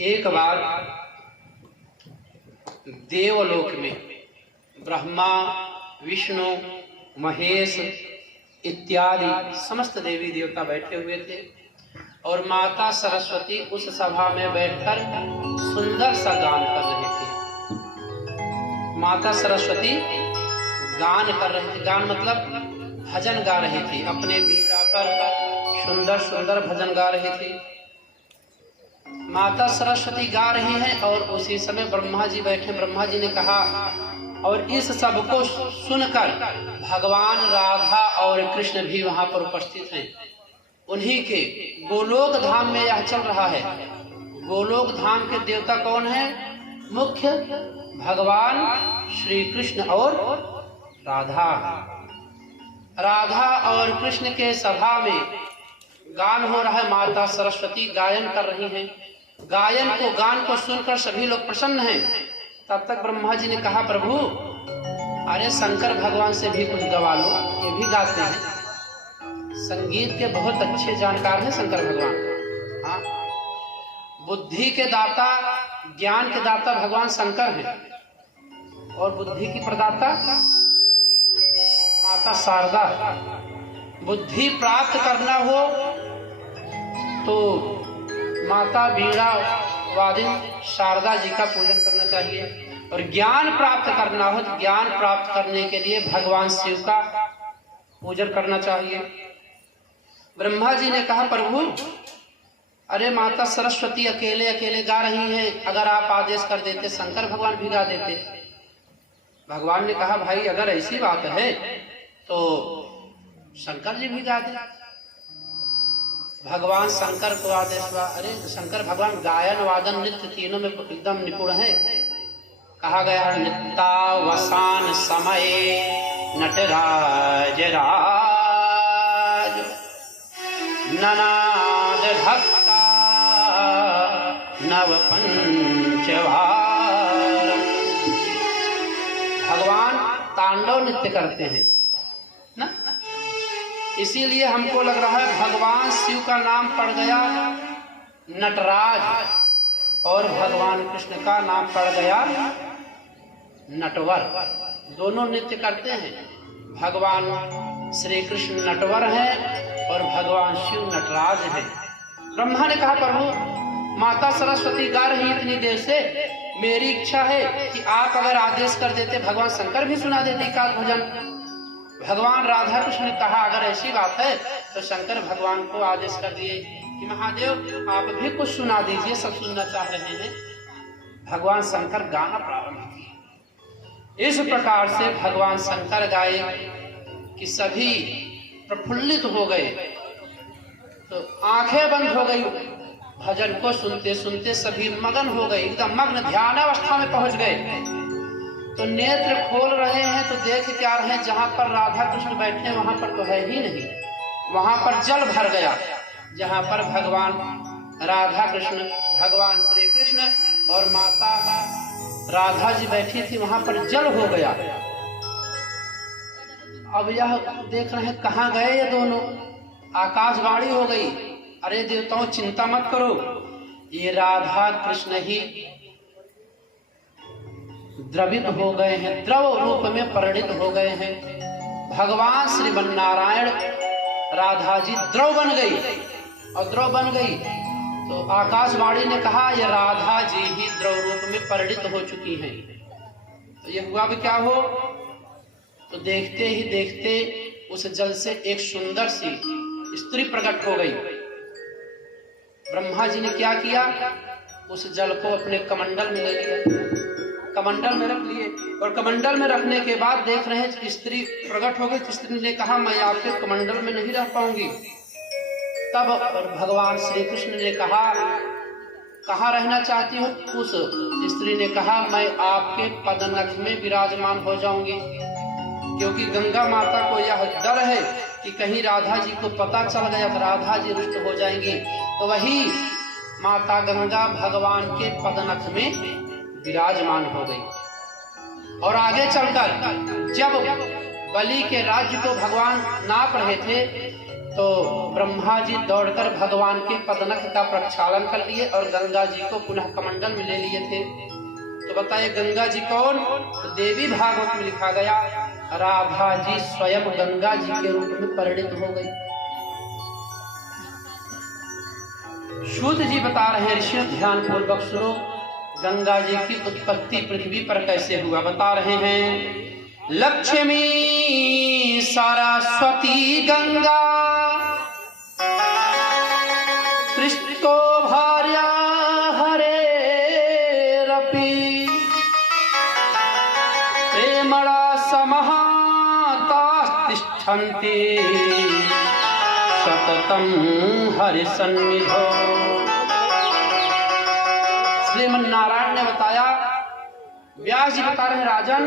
एक बार देवलोक में ब्रह्मा, विष्णु, महेश इत्यादि समस्त देवी देवता बैठे हुए थे और माता सरस्वती उस सभा में बैठकर सुंदर सा गान कर रहे थे। माता सरस्वती गान कर रहे थे, गान मतलब भजन गा रही थी, अपने वीणा पर सुंदर सुंदर भजन गा रही थी। माता सरस्वती गा रही हैं और उसी समय ब्रह्मा जी बैठे। ब्रह्मा जी ने कहा, और इस सब को सुनकर भगवान राधा और कृष्ण भी वहां पर उपस्थित हैं। उन्हीं के गोलोक धाम में यह चल रहा है। गोलोक धाम के देवता कौन है? मुख्य भगवान श्री कृष्ण और राधा। राधा और कृष्ण के सभा में गान हो रहा है। माता सरस्वती गायन कर रही हैं। गायन को, गान को सुनकर सभी लोग प्रसन्न हैं। तब तक ब्रह्मा जी ने कहा, प्रभु अरे शंकर भगवान से भी कुछ गवा लो, ये भी गाते हैं। संगीत के बहुत अच्छे जानकार हैं शंकर भगवान। हाँ, बुद्धि के दाता, ज्ञान के दाता भगवान शंकर हैं और बुद्धि की प्रदाता माता शारदा। बुद्धि प्राप्त करना हो तो माता वीणा वादिन शारदा जी का पूजन करना चाहिए, और ज्ञान प्राप्त करना हो तो ज्ञान प्राप्त करने के लिए भगवान शिव का पूजन करना चाहिए। ब्रह्मा जी ने कहा, प्रभु अरे माता सरस्वती अकेले अकेले गा रही हैं, अगर आप आदेश कर देते शंकर भगवान भी गा देते। भगवान ने कहा, भाई अगर ऐसी बात है तो शंकर जी भी गा दे। भगवान शंकर को आदेश हुआ। अरे शंकर भगवान गायन, वादन, नृत्य तीनों में एकदम निपुण है। कहा गया, नित्यावसान समय नटराज राज, ननाद भक्ता नव पंचवार। भगवान तांडव नृत्य करते हैं ना, इसीलिए हमको लग रहा है भगवान शिव का नाम पड़ गया नटराज और भगवान कृष्ण का नाम पड़ गया नटवर। दोनों नृत्य करते हैं। भगवान श्री कृष्ण नटवर हैं और भगवान शिव नटराज हैं। ब्रह्मा ने कहा, प्रभु माता सरस्वती गा रही इतनी देर से, मेरी इच्छा है कि आप अगर आदेश कर देते भगवान शंकर भी सुना देते काल भजन। भगवान राधा कृष्ण ने कहा, अगर ऐसी बात है तो शंकर भगवान को आदेश कर दिए कि महादेव आप भी कुछ सुना दीजिए, सब सुनना चाह रहे हैं। भगवान शंकर गाना प्रारंभ किए। इस प्रकार से भगवान शंकर गाए कि सभी प्रफुल्लित हो गए, तो आंखें बंद हो गई। भजन को सुनते सुनते सभी मगन हो गए, एकदम मग्न ध्यानावस्था में पहुंच गए। तो नेत्र खोल रहे हैं तो देख क्या रहे हैं, जहां पर राधा कृष्ण बैठे हैं वहां पर तो है ही नहीं, वहां पर जल भर गया। जहां पर भगवान राधा कृष्ण, भगवान श्री कृष्ण और माता राधा जी बैठी थी, वहां पर जल हो गया। अब यह देख रहे हैं कहाँ गए ये दोनों। आकाशवाणी हो गई, अरे देवताओं चिंता मत करो, ये राधा कृष्ण ही द्रवित हो गए हैं, द्रव रूप में परिणित हो गए हैं। भगवान श्रीमन्नारायण, राधा जी द्रव बन गई, और द्रव बन गई तो आकाशवाणी ने कहा, ये राधा जी ही द्रव रूप में परिणित हो चुकी हैं। तो ये हुआ भी क्या हो, तो देखते ही देखते उस जल से एक सुंदर सी स्त्री प्रकट हो गई। ब्रह्मा जी ने क्या किया, उस जल को अपने कमंडल में ले लिया, कमंडल में रख लिए, और कमंडल में रखने के बाद देख रहे हैं कि स्त्री प्रकट हो गई। स्त्री ने कहा, मैं आपके कमंडल में नहीं रह पाऊंगी। तब भगवान श्री कृष्ण ने कहा, कहाँ रहना चाहती हो? उस स्त्री ने कहा, मैं आपके पदनख में विराजमान हो जाऊंगी, क्योंकि गंगा माता को यह डर है कि कहीं राधा जी को पता चल गया तो राधा जी रुष्ट हो जाएंगी। तो वही माता गंगा भगवान के पदनख में विराजमान हो गई। और आगे चलकर जब बलि के राज्य को भगवान नाप रहे थे तो ब्रह्मा जी दौड़कर भगवान के पदनख का प्रक्षालन कर लिए और गंगा जी को पुनः कमंडल में ले लिए थे। तो बताइए गंगा जी कौन? तो देवी भागवत में लिखा गया राधा जी स्वयं गंगा जी के रूप में परिणित हो गई। सूत जी बता रहे हैं, ऋषि ध्यान पूर्वक सुनो, गंगा जी की उत्पत्ति पृथ्वी पर कैसे हुआ। बता रहे हैं लक्ष्मी सरस्वती गंगा पृष्ठो भार्या हरे रपि प्रेमणा समहातास्तिष्ठन्ति सततं हरिसन्निधौ। श्रीमन नारायण ने बताया, व्यास जी बता रहे हैं राजन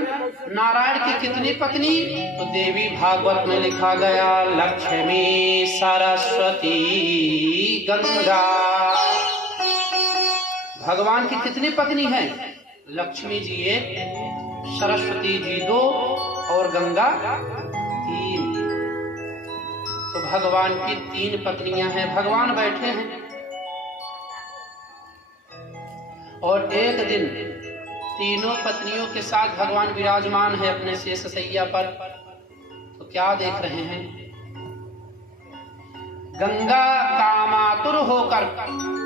नारायण की कितनी पत्नी? तो देवी भागवत में लिखा गया लक्ष्मी सरस्वती गंगा। भगवान की कितनी पत्नी है? लक्ष्मी जी एक, सरस्वती जी दो और गंगा तीन। तो भगवान की तीन पत्नियां हैं। भगवान बैठे हैं और एक दिन तीनों पत्नियों के साथ भगवान विराजमान है अपने शेष शैया पर। तो क्या देख रहे हैं? गंगा कामातुर होकर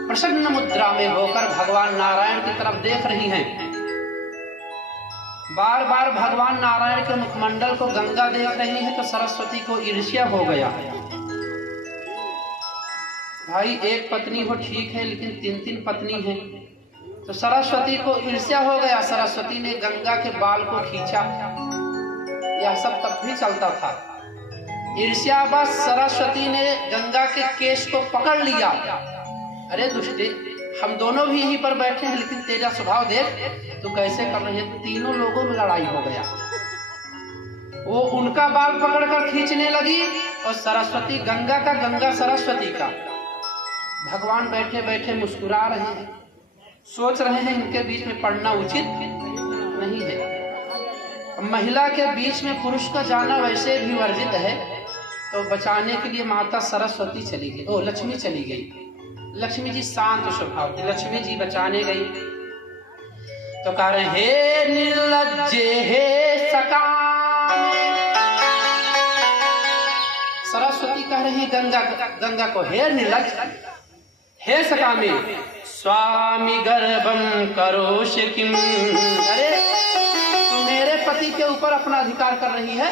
प्रसन्न मुद्रा में होकर भगवान नारायण की तरफ देख रही हैं। बार बार भगवान नारायण के मुखमंडल को गंगा देख रही है तो सरस्वती को ईर्ष्या हो गया। भाई एक पत्नी हो ठीक है, लेकिन तीन तीन पत्नी है। तो सरस्वती को ईर्ष्या हो गया। सरस्वती ने गंगा के बाल को खींचा। यह सब तब भी चलता था। ईर्ष्या बस सरस्वती ने गंगा के केश को पकड़ लिया। अरे दुष्टे, हम दोनों भी यहीं पर बैठे हैं, लेकिन तेरा स्वभाव देख तू कैसे कर रहे हैं। तीनों लोगों में लड़ाई हो गया। वो उनका बाल पकड़कर खींचने लगी और सरस्वती गंगा का, गंगा सरस्वती का। भगवान बैठे बैठे मुस्कुरा रहे हैं, सोच रहे हैं इनके बीच में पड़ना उचित नहीं है। महिला के बीच में पुरुष का जाना वैसे भी वर्जित है। तो बचाने के लिए माता सरस्वती चली गई, ओ लक्ष्मी चली गई। लक्ष्मी जी शांत स्वभाव थी। लक्ष्मी जी बचाने गई तो कह रहे हे निर्लज्जे हे सकाम। सरस्वती कह रही गंगा को हे निर्लज्ज हे सकामे स्वामी गर्भम करोश किम। अरे तू मेरे पति के ऊपर अपना अधिकार कर रही है,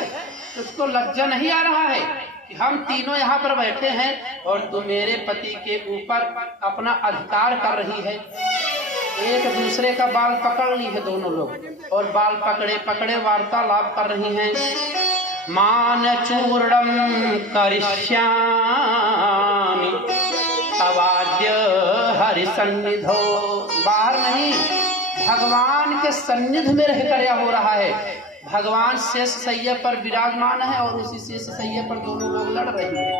तुझको लज्जा नहीं आ रहा है कि हम तीनों यहाँ पर बैठे हैं और तू मेरे पति के ऊपर अपना अधिकार कर रही है। एक दूसरे का बाल पकड़ ली है दोनों लोग और बाल पकड़े पकड़े वार्तालाप कर रही हैं। मान चूर्णम करिष्यामि अवाद्य हरि सन्निधो। बाहर नहीं, भगवान के सन्निध में रहकर यह हो रहा है। भगवान शेष शैया पर विराजमान है और उसी शेष शैया पर दोनों लोग लड़ रही हैं।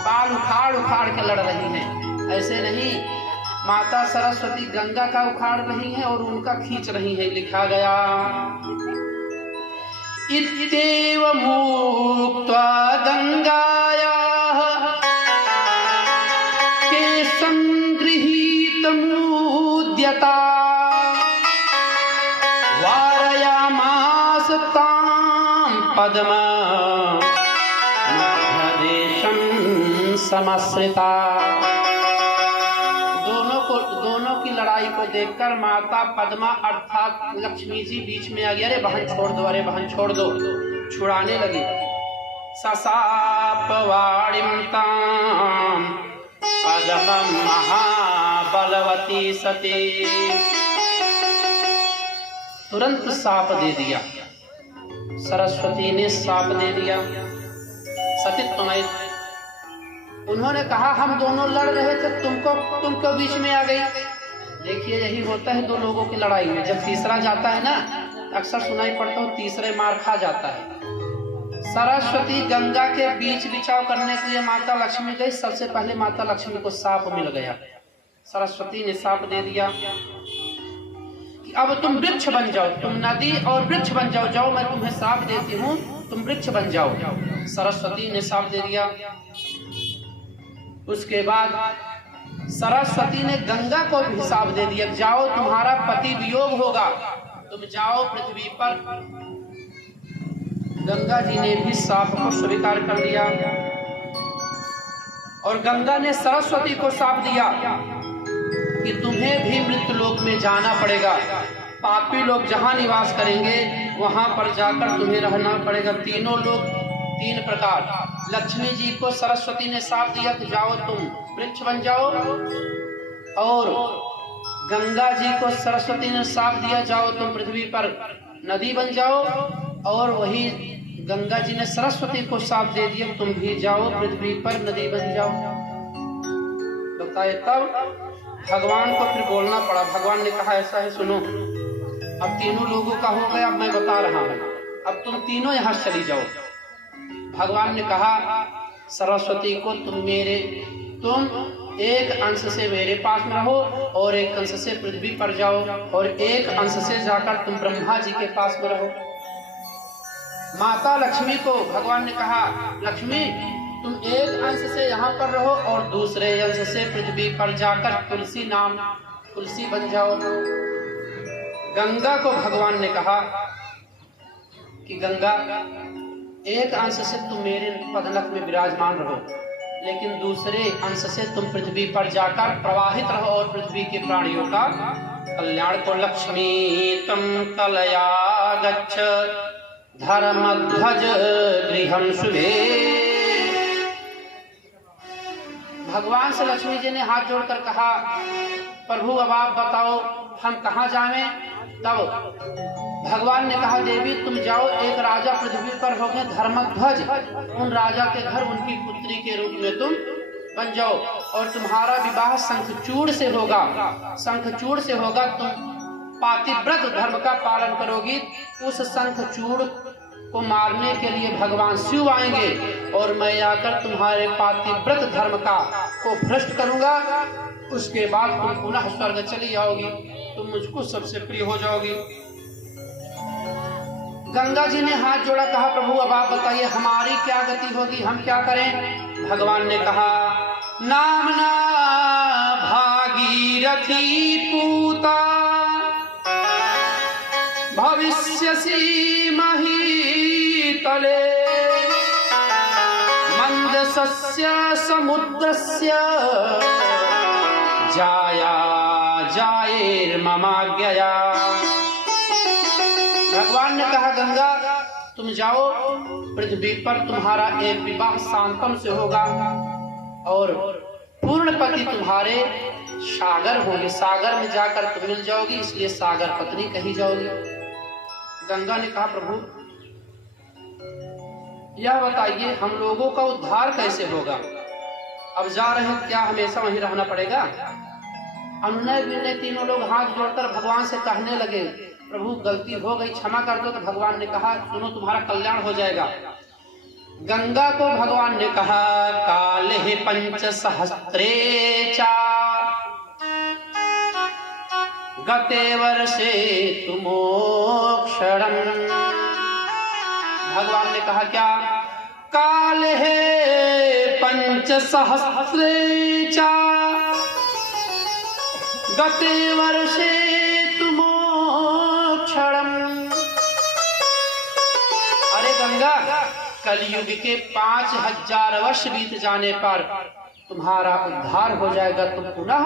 बाल उखाड़ उखाड़ के लड़ रही हैं। ऐसे नहीं, माता सरस्वती गंगा का उखाड़ रही हैं और उनका खींच रही हैं। लिखा गया इत्येव मुक्त्वा गंगाया मुद्यता वारयामास तां पद्म मध्यदेशं समश्रिता। दोनों की लड़ाई को देखकर माता पद्मा अर्थात लक्ष्मी जी बीच में आ गई। अरे बहन छोड़ दो, अरे बहन छोड़ दो, छुड़ाने लगी। ससाप वाणिं तां पद्मं महाबलवती सती। तुरंत साप दे दिया। सरस्वती ने साप दे दिया सतीत्वमय। उन्होंने कहा हम दोनों लड़ रहे थे, तुमको बीच में आ गई। देखिए यही होता है दो लोगों की लड़ाई में। जब तीसरा जाता है ना, अक्सर सुनाई पड़ता हो तीसरे मार खा जाता है। सरस्वती गंगा के बीच बिचाव करने के लिए माता लक्ष्मी गई। सबसे पहले माता लक्ष्मी को साप मिल गया। सरस्वती ने साप दे दिया कि अब तुम वृक्ष बन जाओ, तुम नदी और वृक्ष बन जाओ। जाओ मैं तुम्हें साप देती हूँ, तुम वृक्ष बन जाओ। सरस्वती ने साप दे दिया। उसके बाद सरस्वती ने गंगा को भी हिसाब दे दिया, जाओ तुम्हारा पति वियोग होगा, तुम जाओ पृथ्वी पर। गंगा जी ने भी शाप को स्वीकार कर लिया और गंगा ने सरस्वती को शाप दिया कि तुम्हें भी मृत्यु लोक में जाना पड़ेगा, पापी लोग जहां निवास करेंगे वहां पर जाकर तुम्हें रहना पड़ेगा। तीनों लोग तीन प्रकार। लक्ष्मी जी को सरस्वती ने शाप दिया कि जाओ तुम वृक्ष बन जाओ, और गंगा जी को सरस्वती ने शाप दिया जाओ तुम पृथ्वी पर नदी बन जाओ, और वही गंगा जी ने सरस्वती को शाप दे दिया तुम भी जाओ पृथ्वी पर नदी बन जाओ। बताए तब भगवान को फिर बोलना पड़ा। भगवान ने कहा ऐसा है, सुनो, अब तीनों लोगों का हो गया, अब मैं बता रहा हूँ, अब तुम तीनों यहाँ चली जाओ। भगवान ने कहा सरस्वती को तुम एक अंश से मेरे पास में रहो और एक अंश से पृथ्वी पर जाओ और एक अंश से जाकर तुम ब्रह्मा जी के पास में रहो। माता लक्ष्मी को भगवान ने कहा लक्ष्मी तुम एक अंश से यहाँ पर रहो और दूसरे अंश से पृथ्वी पर जाकर तुलसी बन जाओ। गंगा को भगवान ने कहा कि गंगा एक अंश से तुम मेरे पदनक में विराजमान रहो, लेकिन दूसरे अंश से तुम पृथ्वी पर जाकर प्रवाहित रहो और पृथ्वी के प्राणियों का कल्याण को। लक्ष्मी तम कलया गच्छ धर्मध्वज गृहं शुभे। भगवान से लक्ष्मी जी ने हाथ जोड़कर कहा प्रभु अब आप बताओ हम कहाँ जाएं। तब भगवान ने कहा देवी तुम जाओ, एक राजा पृथ्वी पर हो गए धर्मध्वज, उन राजा के घर उनकी पुत्री के रूप में तुम बन जाओ और तुम्हारा विवाह शंखचूड़ से होगा। शंखचूड़ से होगा, तुम पातिव्रत धर्म का पालन करोगी। उस शंखचूड़ को मारने के लिए भगवान शिव आएंगे और मैं आकर तुम्हारे पातिव्रत धर्म को भ्रष्ट करूंगा। उसके बाद तुम पुनः स्वर्ग चली जाओगी, तुम मुझको सबसे प्रिय हो जाओगी। गंगा जी ने हाथ जोड़ा, कहा प्रभु अब आप बताइए हमारी क्या गति होगी, हम क्या करें। भगवान ने कहा नामना भागीरथी पूता भविष्यसि महीतले मंदसस्य समुद्रस्य जाया जायेर्ममाज्ञया। भगवान ने कहा गंगा तुम जाओ, पृथ्वी पर तुम्हारा एक विवाह शांतम से होगा और पूर्ण पति तुम्हारे सागर होंगे, सागर में जाकर तुम मिल जाओगी, इसलिए सागर पत्नी कही जाओगी। गंगा ने कहा प्रभु यह बताइए हम लोगों का उद्धार कैसे होगा, अब जा रहे हैं क्या हमेशा वहीं रहना पड़ेगा। अनुनय विनय तीनों लोग हाथ जोड़कर भगवान से कहने लगे प्रभु गलती हो गई क्षमा कर दो। तो भगवान ने कहा सुनो तुम्हारा कल्याण हो जाएगा। गंगा को भगवान ने कहा काले पंच सहस्त्रे चा गते वर्षे तुमोक्षरम। भगवान ने कहा क्या काले पंच सहस्त्रे चा गते वर्षे तुमोक्षरम। अरे गंगा कलयुग के 5000 वर्ष बीत जाने पर तुम्हारा उद्धार हो जाएगा, तुम पुनः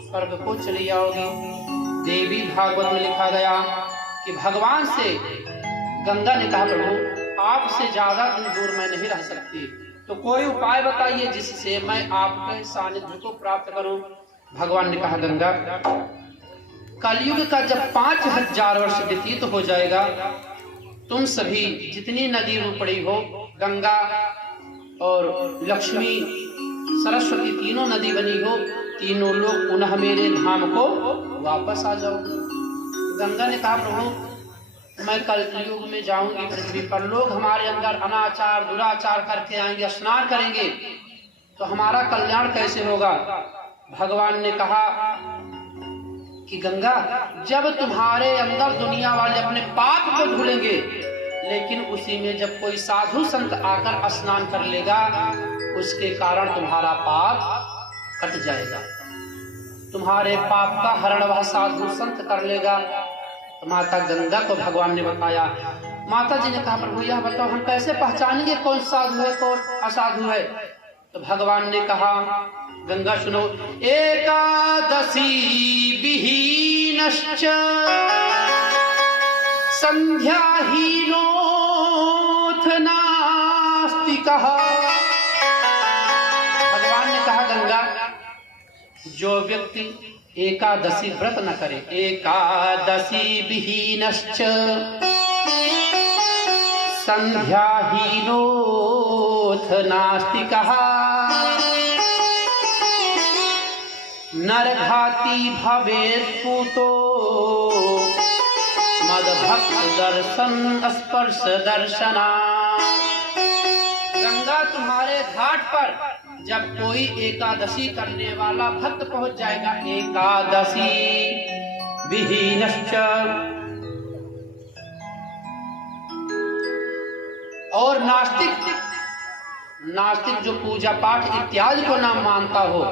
स्वर्ग को चली जाओगी। देवी भागवत में लिखा गया कि भगवान से गंगा ने कहा प्रभु आपसे ज्यादा दिन दूर मैं नहीं रह सकती, तो कोई उपाय बताइए जिससे मैं आपके सानिध्य को प्राप्त करूं। भगवान ने कहा गंगा कलयुग का जब 5000 वर्ष व्यतीत हो जाएगा, तुम सभी जितनी नदी रूपड़ी हो, गंगा और लक्ष्मी सरस्वती तीनों नदी बनी हो, तीनों लोग पुनः मेरे धाम को वापस आ जाओ। गंगा ने कहा प्रभु मैं कलयुग में जाऊंगी पृथ्वी पर, लोग हमारे अंदर अनाचार दुराचार करके आएंगे, स्नान करेंगे, तो हमारा कल्याण कैसे होगा। भगवान ने कहा कि गंगा जब तुम्हारे अंदर दुनिया वाले अपने पाप को भूलेंगे, लेकिन उसी में जब कोई साधु संत आकर स्नान कर लेगा उसके कारण तुम्हारा पाप कट जाएगा, तुम्हारे पाप का हरण वह साधु संत कर लेगा। तो माता गंगा को भगवान ने बताया। माता जी ने कहा प्रभु यह बताओ हम कैसे पहचानेंगे कौन साधु है कौन असाधु है। तो भगवान ने कहा गंगा सुनो, एकादशी विहीनश्च संध्याहीनोऽथ नास्तिकः। भगवान ने कहा गंगा, जो व्यक्ति एकादशी व्रत न करे, एकादशी विहीनश्च संध्याहीनोऽथ नास्तिकः नरघाती भवेत् पूतो मदभक्त दर्शन स्पर्श दर्शना। गंगा तुम्हारे घाट पर जब कोई एकादशी करने वाला भक्त पहुंच जाएगा, एकादशी विहीनश्च, और नास्तिक जो पूजा पाठ इत्यादि को ना मानता हो,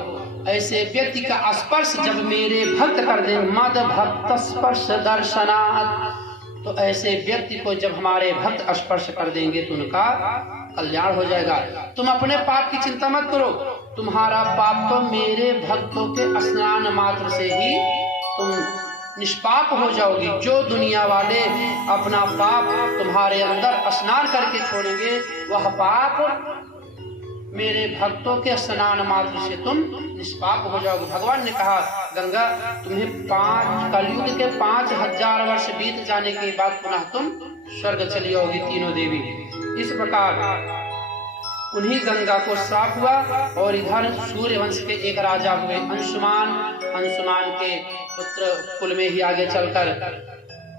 ऐसे व्यक्ति का स्पर्श जब मेरे भक्त कर दे, मद भक्त स्पर्श दर्शनात्, तो ऐसे व्यक्ति को जब हमारे भक्त स्पर्श कर देंगे तो उनका कल्याण हो जाएगा। तुम अपने पाप की चिंता मत करो, तुम्हारा पाप तो मेरे भक्तों के स्नान मात्र से ही तुम निष्पाप हो जाओगी। जो दुनिया वाले अपना पाप तुम्हारे अंदर स्नान करके छोड़ेंगे, वह पाप मेरे भक्तों के स्नान मात्र से तुम निष्पाप हो जाओगे। भगवान ने कहा गंगा, तुम्हें कलयुग के 5000 वर्ष बीत जाने के बाद पुनः तुम स्वर्ग चली होगी तीनों देवी। इस प्रकार उन्हीं गंगा को श्राप हुआ। और इधर सूर्यवंश के एक राजा हुए अंशुमान के पुत्र कुल में ही आगे चलकर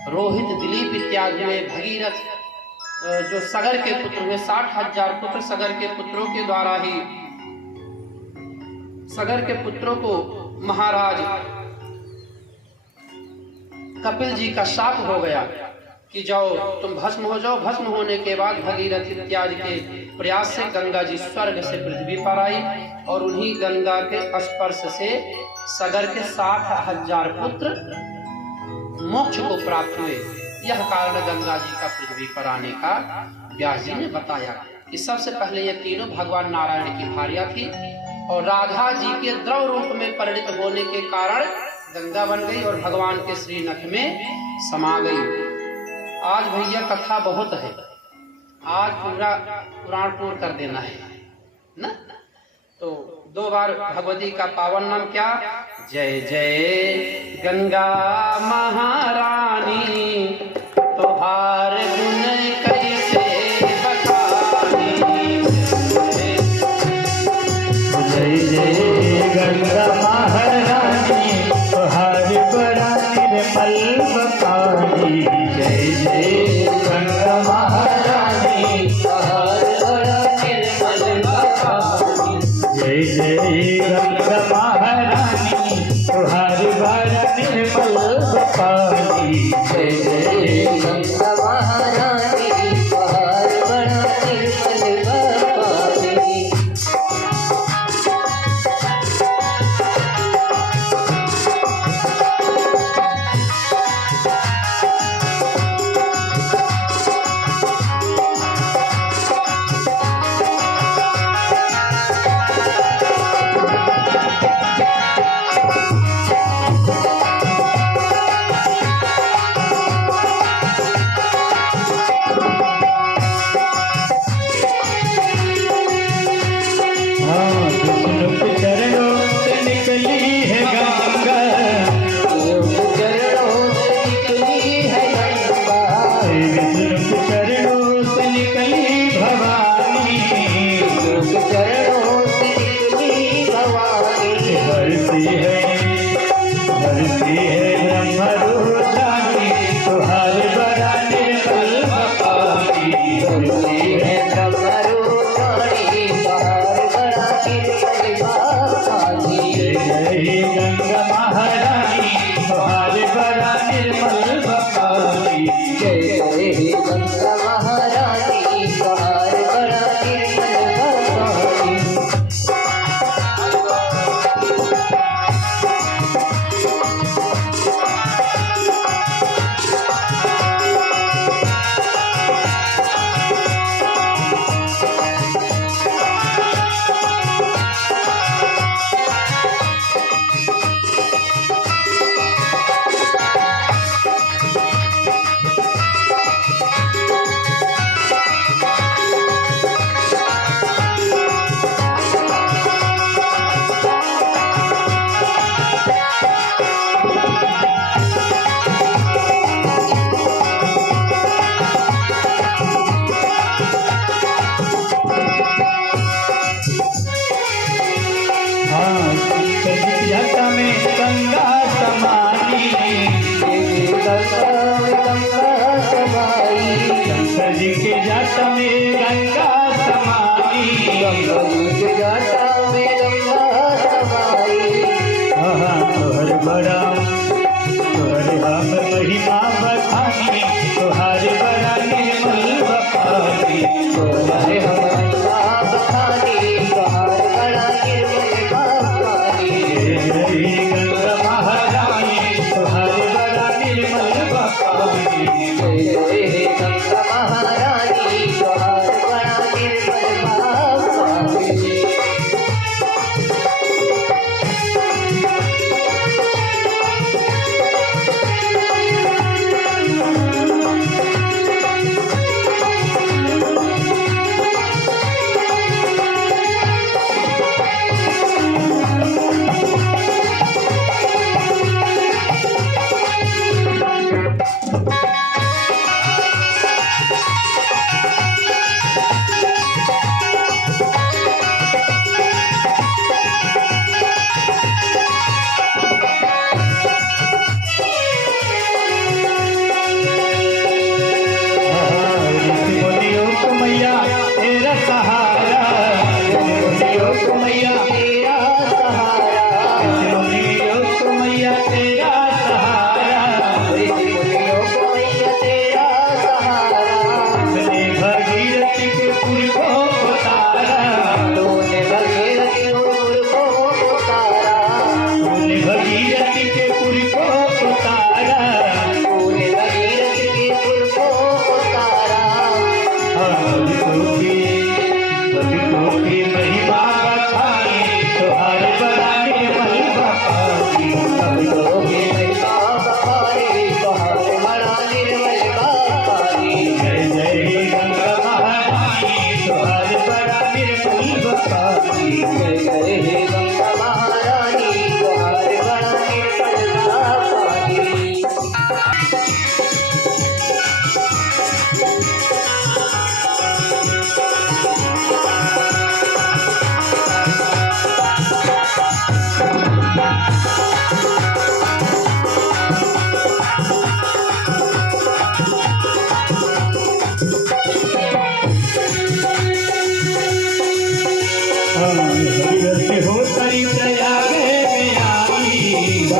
रोहित, दिलीप इत्यादि हुए। भगीरथ जो सगर के पुत्र हुए, 60,000 पुत्र सगर के पुत्रों के द्वारा ही सगर के पुत्रों को महाराज कपिल जी का शाप हो गया कि जाओ तुम भस्म हो जाओ। भस्म होने के बाद भगीरथ इत्यादि के प्रयास से गंगा जी स्वर्ग से पृथ्वी पर आई और उन्हीं गंगा के स्पर्श से सगर के 60,000 पुत्र मोक्ष को प्राप्त हुए। यह कारण गंगा जी का पृथ्वी पर आने का व्यास जी ने बताया कि सबसे पहले ये तीनों भगवान नारायण की भार्या थी और राधा जी के द्रव रूप में परिणित होने के कारण गंगा बन गई और भगवान के श्रीनख में समा गई। आज भैया कथा बहुत है, आज पूरा पुराण टूर कर देना है ना। तो 2 बार भगवती का पावन नाम क्या, जय जय गंगा महारानी, तोहार गुण कैसे बखानी। जय जय गंगा महारानी, तोहार बड़ा निर्मल बखानी। जय जय गंगा महारानी, तोहार बड़ा निर्मल बखानी। जय जय गंगा महारानी, तोहार बड़ा निर्मल बखानी। जय जय गंगा महारानी, तोहार बड़ा निर्मल बखानी।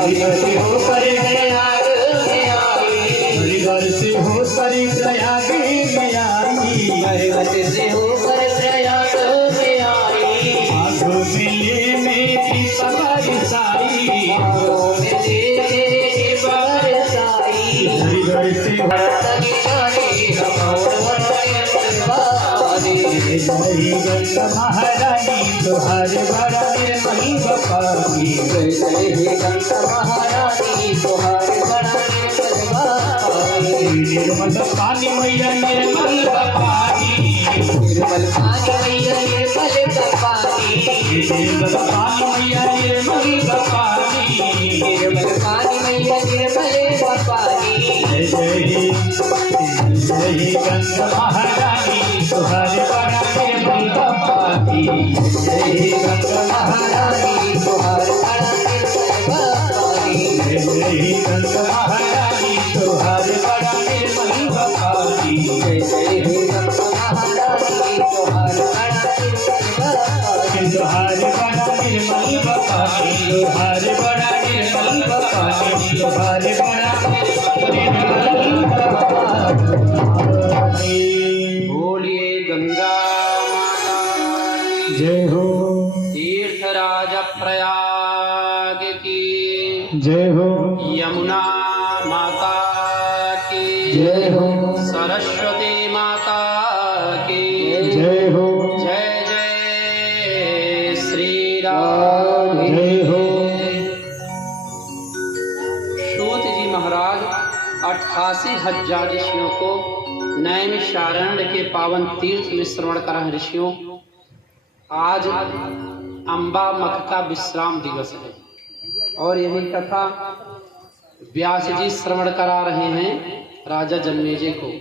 हरिद्वार से होकर प्रयाग में आई, हरिद्वार से होकर प्रयाग में आई, हरिद्वार से होकर प्रयाग में आई, आंखों में ले मेरी बरसाई, आंखों में ले मेरी बरसाई, हरिद्वार से जय गंगा महारानी तुहारे बड़ा निर्मल बपानी, जय गंगा महारानी तुहारे बड़ा निर्मल पानी मैया निर्मल पानी, निर्मल पानी मैया निर्मल पानी, निर्मल पानी मैया निर्मल पानी, निर्मल पानी मैया निर्मल पानी, जय गंगा महारानी तुहारे बड़ा निर्मल पानी, जय गंगा महारानी तुहारे बड़ा निर्मल पानी, जय गंगा महारानी तुहारे बड़ा निर्मल पानी, जय गंगा महारानी तुहारे बड़ा निर्मल पानी, तुहारे बड़ा निर्मल पानी, तुहारे बड़ा निर्मल पानी। बोलिए गंगा माता की जय हो, तीर्थराज प्रयाग की जय हो, यमुना माता की जय हो, सरस्वती माता की जय हो, जय जय श्री राम। जय हो। सूत जी महाराज 88,000 ऋषियों को नैमिषारण्य के पावन तीर्थ में श्रवण करा है। ऋषियों, आज अम्बा मख का विश्राम दिवस है और यही कथा व्यास जी श्रवण करा रहे हैं राजा जन्मेजय को।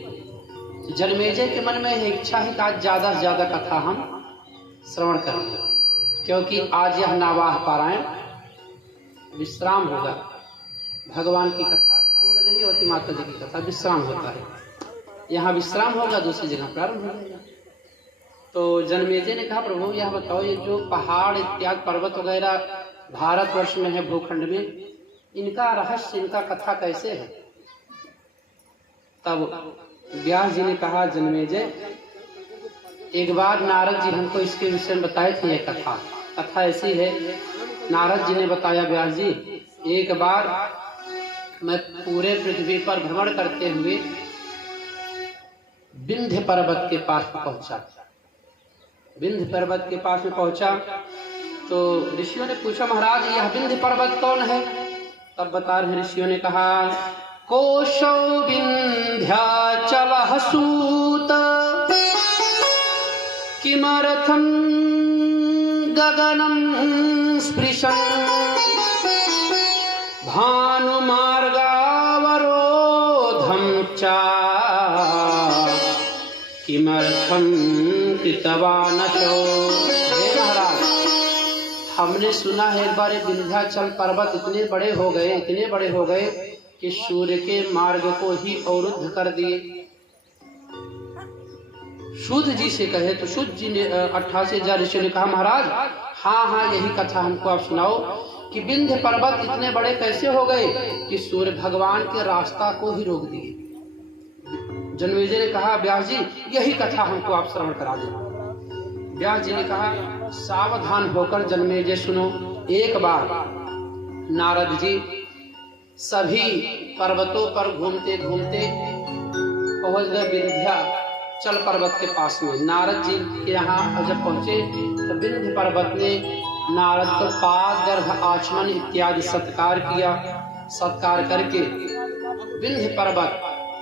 जन्मेजय के मन में यह इच्छा है कि आज ज्यादा से ज्यादा कथा हम श्रवण करें, क्योंकि आज यह नावाह पारायण विश्राम होगा। भगवान की कथा पूर्ण नहीं होती, माता जी की कथा विश्राम होता है। यहाँ विश्राम होगा, दूसरी जगह प्रारंभ हो जाएगा। तो जन्मेजय ने कहा, प्रभु यह बताओ, ये जो पहाड़ इत्यादि पर्वत वगैरह भारतवर्ष में है, भूखंड में, इनका रहस्य, इनका कथा कैसे है? तब व्यास जी ने कहा, जन्मेजय एक बार नारद जी हमको इसके विषय में बताए थे। ये कथा ऐसी है, नारद जी ने बताया, व्यास जी एक बार मैं पूरे पृथ्वी पर भ्रमण करते हुए विंध्य पर्वत के पास पहुंचा। विंध्य पर्वत के पास में पहुंचा तो ऋषियों ने पूछा, महाराज यह विंध्य पर्वत कौन है? तब बता रहे ऋषियों ने कहा, कोशो विंध्याचलः सूत किमर्थं गगनं स्पृशन् भानुमार्गावरोधं च किमर्थं कृतवानशो। हे महाराज, हमने सुना है एक बार विंध्याचल पर्वत इतने बड़े हो गए कि सूर्य के मार्ग को ही अवरुद्ध कर दिए। सूत जी से कहे तो सूत जी ने 88,000 ऋषियों ने कहा, महाराज हाँ यही कथा हमको आप सुनाओ कि विंध्य पर्वत इतने बड़े कैसे हो गए कि सूर्य भगवान के रास्ता को ही रोक दिए। जन्मेजय ने कहा, व्यास जी यही कथा हमको आप श्रवण करा दें। व्यास जी ने कहा, सावधान होकर जन्मेजय सुनो। एक बार नारद जी सभी पर्वतों पर घूमते घूमते पहुंच गए विंध्याचल पर्वत के पास में। नारद जी के यहाँ जब पहुंचे तो विंध्य पर्वत ने नारद को पाद गर्भ आचमन इत्यादि सत्कार किया। सत्कार करके विंध्य पर्वत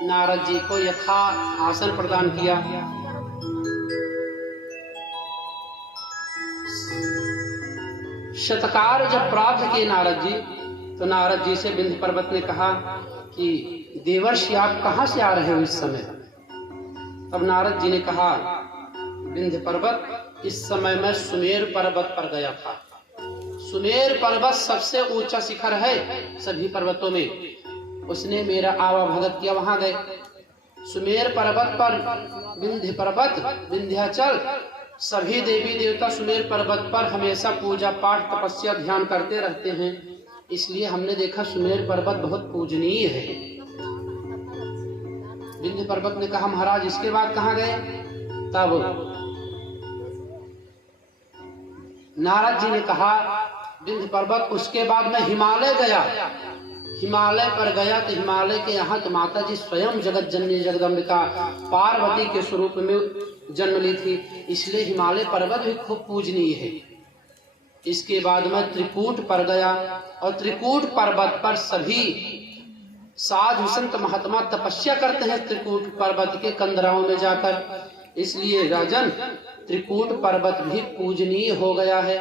नारद जी को यथा आसन प्रदान किया। सत्कार जब प्राप्त किए नारद जी, तो नारद जी से विंध्य पर्वत ने कहा कि देवर्षि आप कहाँ से आ रहे हो इस समय? तब नारद जी ने कहा, विंध्य पर्वत इस समय मैं सुमेर पर्वत पर गया था। सुमेर पर्वत सबसे ऊंचा शिखर है सभी पर्वतों में, उसने मेरा आवाभगत किया, वहां गए। सुमेर पर्वत पर विंध्य पर्वत विंध्याचल सभी देवी देवता सुमेर पर्वत पर हमेशा पूजा पाठ तपस्या ध्यान करते रहते हैं। इसलिए हमने देखा सुमेर पर्वत बहुत पूजनीय है। विंध्य पर्वत ने कहा महाराज इसके बाद कहाँ गए? तब नारद जी ने कहा विंध्य पर्वत, उसके बाद मैं हिमालय गया। हिमालय पर गया तो हिमालय के यहाँ तो माता जी स्वयं जगत जननी जगदम्बिका पार्वती के स्वरूप में जन्म ली थी, इसलिए हिमालय पर्वत भी खूब पूजनीय है। इसके बाद मैं त्रिकूट पर गया और त्रिकूट पर्वत पर सभी साधु संत महात्मा तपस्या करते हैं त्रिकूट पर्वत के कंदराओं में जाकर, इसलिए राजन त्रिकूट पर्वत भी पूजनीय हो गया है।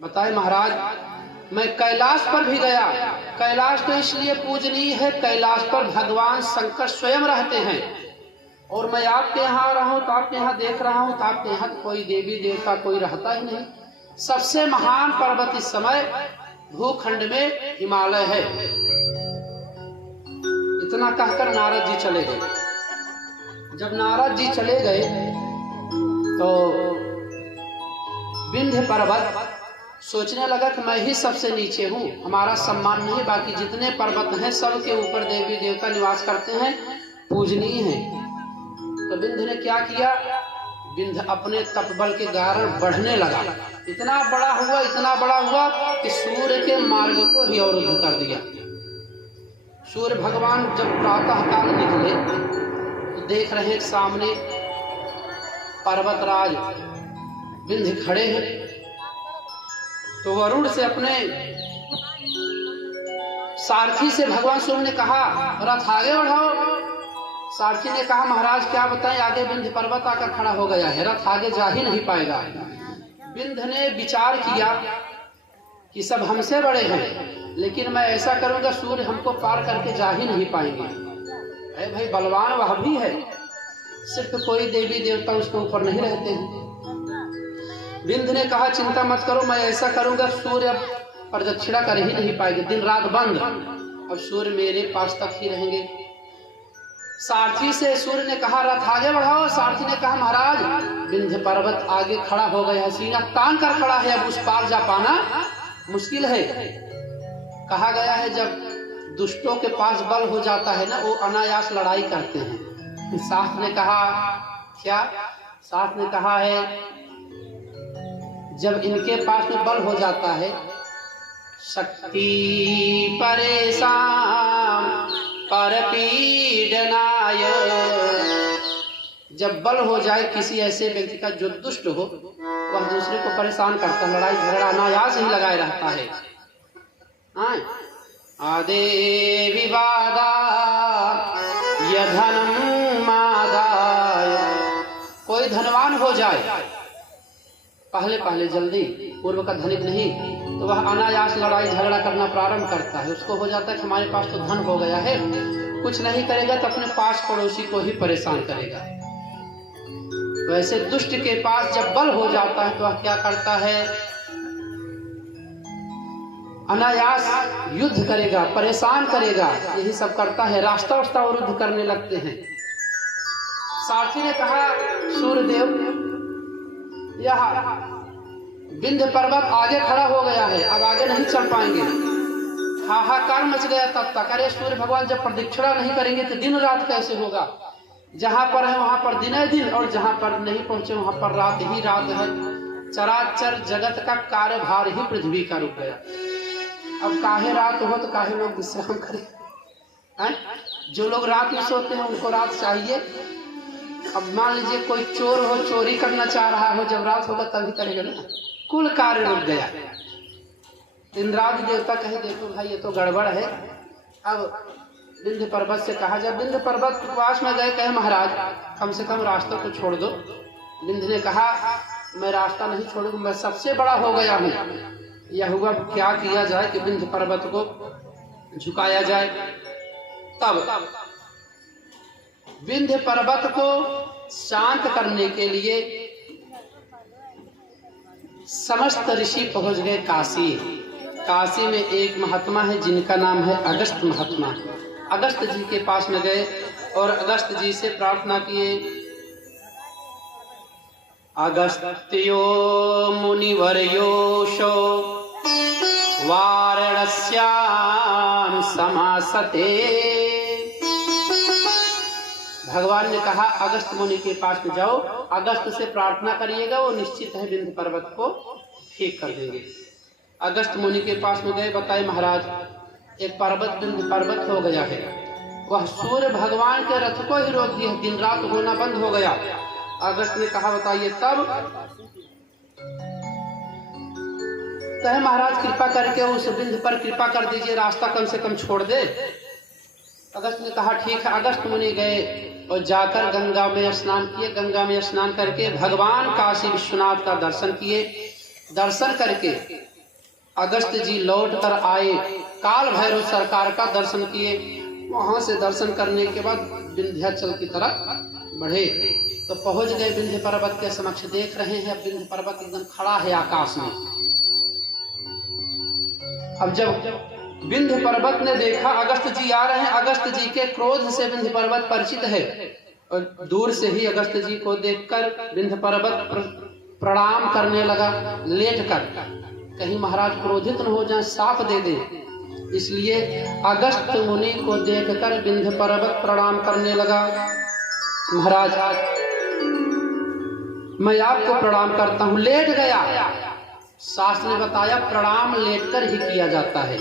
बताए महाराज मैं कैलाश पर भी गया। कैलाश तो इसलिए पूजनीय है, कैलाश पर भगवान शंकर स्वयं रहते हैं और मैं आपके यहाँ आ रहा हूँ तो आपके यहाँ देख रहा हूँ तो आपके यहाँ कोई देवी देवता कोई रहता ही नहीं। सबसे महान पर्वत इस समय भूखंड में हिमालय है। इतना कहकर नारद जी चले गए। जब नारद जी चले गए तो विंध्य पर्वत सोचने लगा कि मैं ही सबसे नीचे हूँ, हमारा सम्मान नहीं, बाकी जितने पर्वत हैं सबके ऊपर देवी देवता निवास करते हैं, पूजनीय हैं। तो विंध्य ने क्या किया? विंध्य अपने तपबल के कारण बढ़ने लगा। इतना बड़ा हुआ कि सूर्य के मार्ग को ही अवरुद्ध कर दिया। सूर्य भगवान जब प्रातः काल निकले तो देख रहे हैं सामने पर्वतराज विंध्य खड़े हैं। तो वरुण से अपने सारथी से भगवान सूर्य ने कहा रथ आगे बढ़ाओ। सारथी ने कहा महाराज क्या बताएं, आगे विंध्य पर्वत आकर खड़ा हो गया है, रथ आगे जा ही नहीं पाएगा। विंध्य ने विचार किया कि सब हमसे बड़े हैं, लेकिन मैं ऐसा करूंगा सूर्य हमको पार करके जा ही नहीं पाएंगे। अरे भाई बलवान वह भी है, सिर्फ कोई देवी देवता उसके ऊपर नहीं रहते हैं। विंध्य ने कहा चिंता मत करो, मैं ऐसा करूंगा सूर्य प्रदक्षिणा कर ही नहीं पाएंगे, दिन रात बंद, अब सूर्य मेरे पास तक ही रहेंगे। सारथी से सूर्य ने कहा रथ आगे बढ़ाओ। सारथी ने कहा महाराज विंध्य पर्वत आगे खड़ा हो गया है, सीना तान कर खड़ा है, अब उस पार जा पाना मुश्किल है। कहा गया है जब दुष्टों के पास बल हो जाता है ना, वो अनायास लड़ाई करते हैं। शास्त्र ने कहा क्या? शास्त्र ने कहा है जब इनके पास में बल हो जाता है, शक्ति परेशान पर पीड़नाय, जब बल हो जाए किसी ऐसे व्यक्ति का जो दुष्ट हो, वह दूसरे को परेशान करता, लड़ाई झगड़ा अनायास ही लगाए रहता है। आदे विवादा यधनम मादाय, कोई धनवान हो जाए पहले जल्दी, पूर्व का धनिक नहीं, तो वह अनायास लड़ाई झगड़ा करना प्रारंभ करता है। उसको हो जाता है कि हमारे पास तो धन हो गया है, कुछ नहीं करेगा तो अपने पास पड़ोसी को ही परेशान करेगा। वैसे दुष्ट के पास जब बल हो जाता है तो वह क्या करता है? अनायास युद्ध करेगा, परेशान करेगा, यही सब करता है, रास्ता अवरुद्ध करने लगते हैं। सारथी ने कहा सूर्यदेव यह विंध्य पर्वत आगे खड़ा हो गया है, अब आगे नहीं चल पाएंगे। हाहाकार मच गया तब तक। अरे सूर्य भगवान जब प्रदक्षिणा नहीं करेंगे तो दिन रात कैसे होगा? जहां पर है वहां पर दिन है दिन, और जहां पर नहीं पहुंचे वहां पर रात ही रात है। चराचर जगत का कार्यभार ही पृथ्वी का रुक गया। अब काहे रात हो तो काहे लोग विश्राम करें? जो लोग रात में सोते हैं उनको रात चाहिए। अब मान लीजिए कोई चोर हो, चोरी करना चाह रहा हो, जब रात होगा तभी करेगा ना, कुल कार्य रुक गया। इंद्रादि देवता कहे देखो भाई ये तो गड़बड़ है। अब विंध्य पर्वत से कहा, जब विंध्य पर्वत के पास में गए, कहे महाराज कम से कम रास्ते को छोड़ दो। विंध्य ने कहा मैं रास्ता नहीं छोड़ूंगा, मैं सबसे बड़ा हो गया हूँ। यह हुआ क्या किया जाए कि विंध्य पर्वत को झुकाया जाए। तब विंध्य पर्वत को शांत करने के लिए समस्त ऋषि पहुंच गए काशी। काशी में एक महात्मा है जिनका नाम है अगस्त महात्मा। अगस्त जी के पास में गए और अगस्त जी से प्रार्थना किए, अगस्त्यो मुनिवर्योशो वाराणस्यां समासते। भगवान ने कहा अगस्त मुनि के पास में जाओ, अगस्त से प्रार्थना करिएगा, वो निश्चित है विंध्य पर्वत को ठीक कर देंगे। अगस्त मुनि के पास में गए, बताए महाराज एक पर्वत विंध्य पर्वत हो गया है, वह सूर्य भगवान के रथ को ही रोक दिया, दिन रात होना बंद हो गया। अगस्त ने कहा बताइए तब? कहे महाराज कृपा करके उस विंध्य पर कृपा कर दीजिए, रास्ता कम से कम छोड़ दे। अगस्त ने कहा ठीक है। अगस्त मुनि गए और जाकर गंगा में स्नान किए। गंगा में स्नान करके भगवान काशी विश्वनाथ का दर्शन किए। दर्शन करके अगस्त जी लौट कर आए, काल भैरव सरकार का दर्शन किए। वहां से दर्शन करने के बाद विंध्याचल की तरफ बढ़े तो पहुंच गए विंध्य पर्वत के समक्ष। देख रहे हैं विंध्य पर्वत एकदम खड़ा है आकाश में। अब जब विंध्य पर्वत ने देखा अगस्त जी आ रहे हैं, अगस्त जी के क्रोध से विंध्य पर्वत परिचित है और दूर से ही अगस्त जी को देखकर विंध्य पर्वत प्रणाम करने लगा लेट कर, कहीं महाराज क्रोधित न हो जाए, साप दे दे। इसलिए अगस्त मुनि को देखकर विंध्य पर्वत प्रणाम करने लगा। महाराज मैं आपको प्रणाम करता हूं, लेट गया। शास्त्र ने बताया प्रणाम लेटकर ही किया जाता है।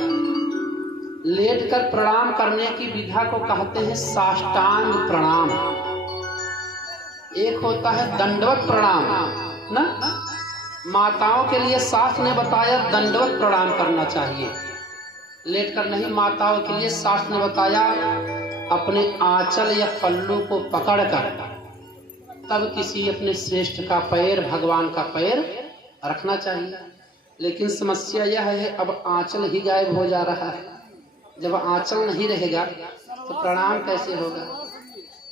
लेटकर प्रणाम करने की विधा को कहते हैं साष्टांग प्रणाम। एक होता है दंडवत प्रणाम ना, माताओं के लिए शास्त्र ने बताया दंडवत प्रणाम करना चाहिए, लेटकर नहीं। माताओं के लिए शास्त्र ने बताया अपने आंचल या पल्लू को पकड़कर तब किसी अपने श्रेष्ठ का पैर, भगवान का पैर रखना चाहिए। लेकिन समस्या यह है अब आंचल ही गायब हो जा रहा है। जब आंचल नहीं रहेगा तो प्रणाम कैसे होगा?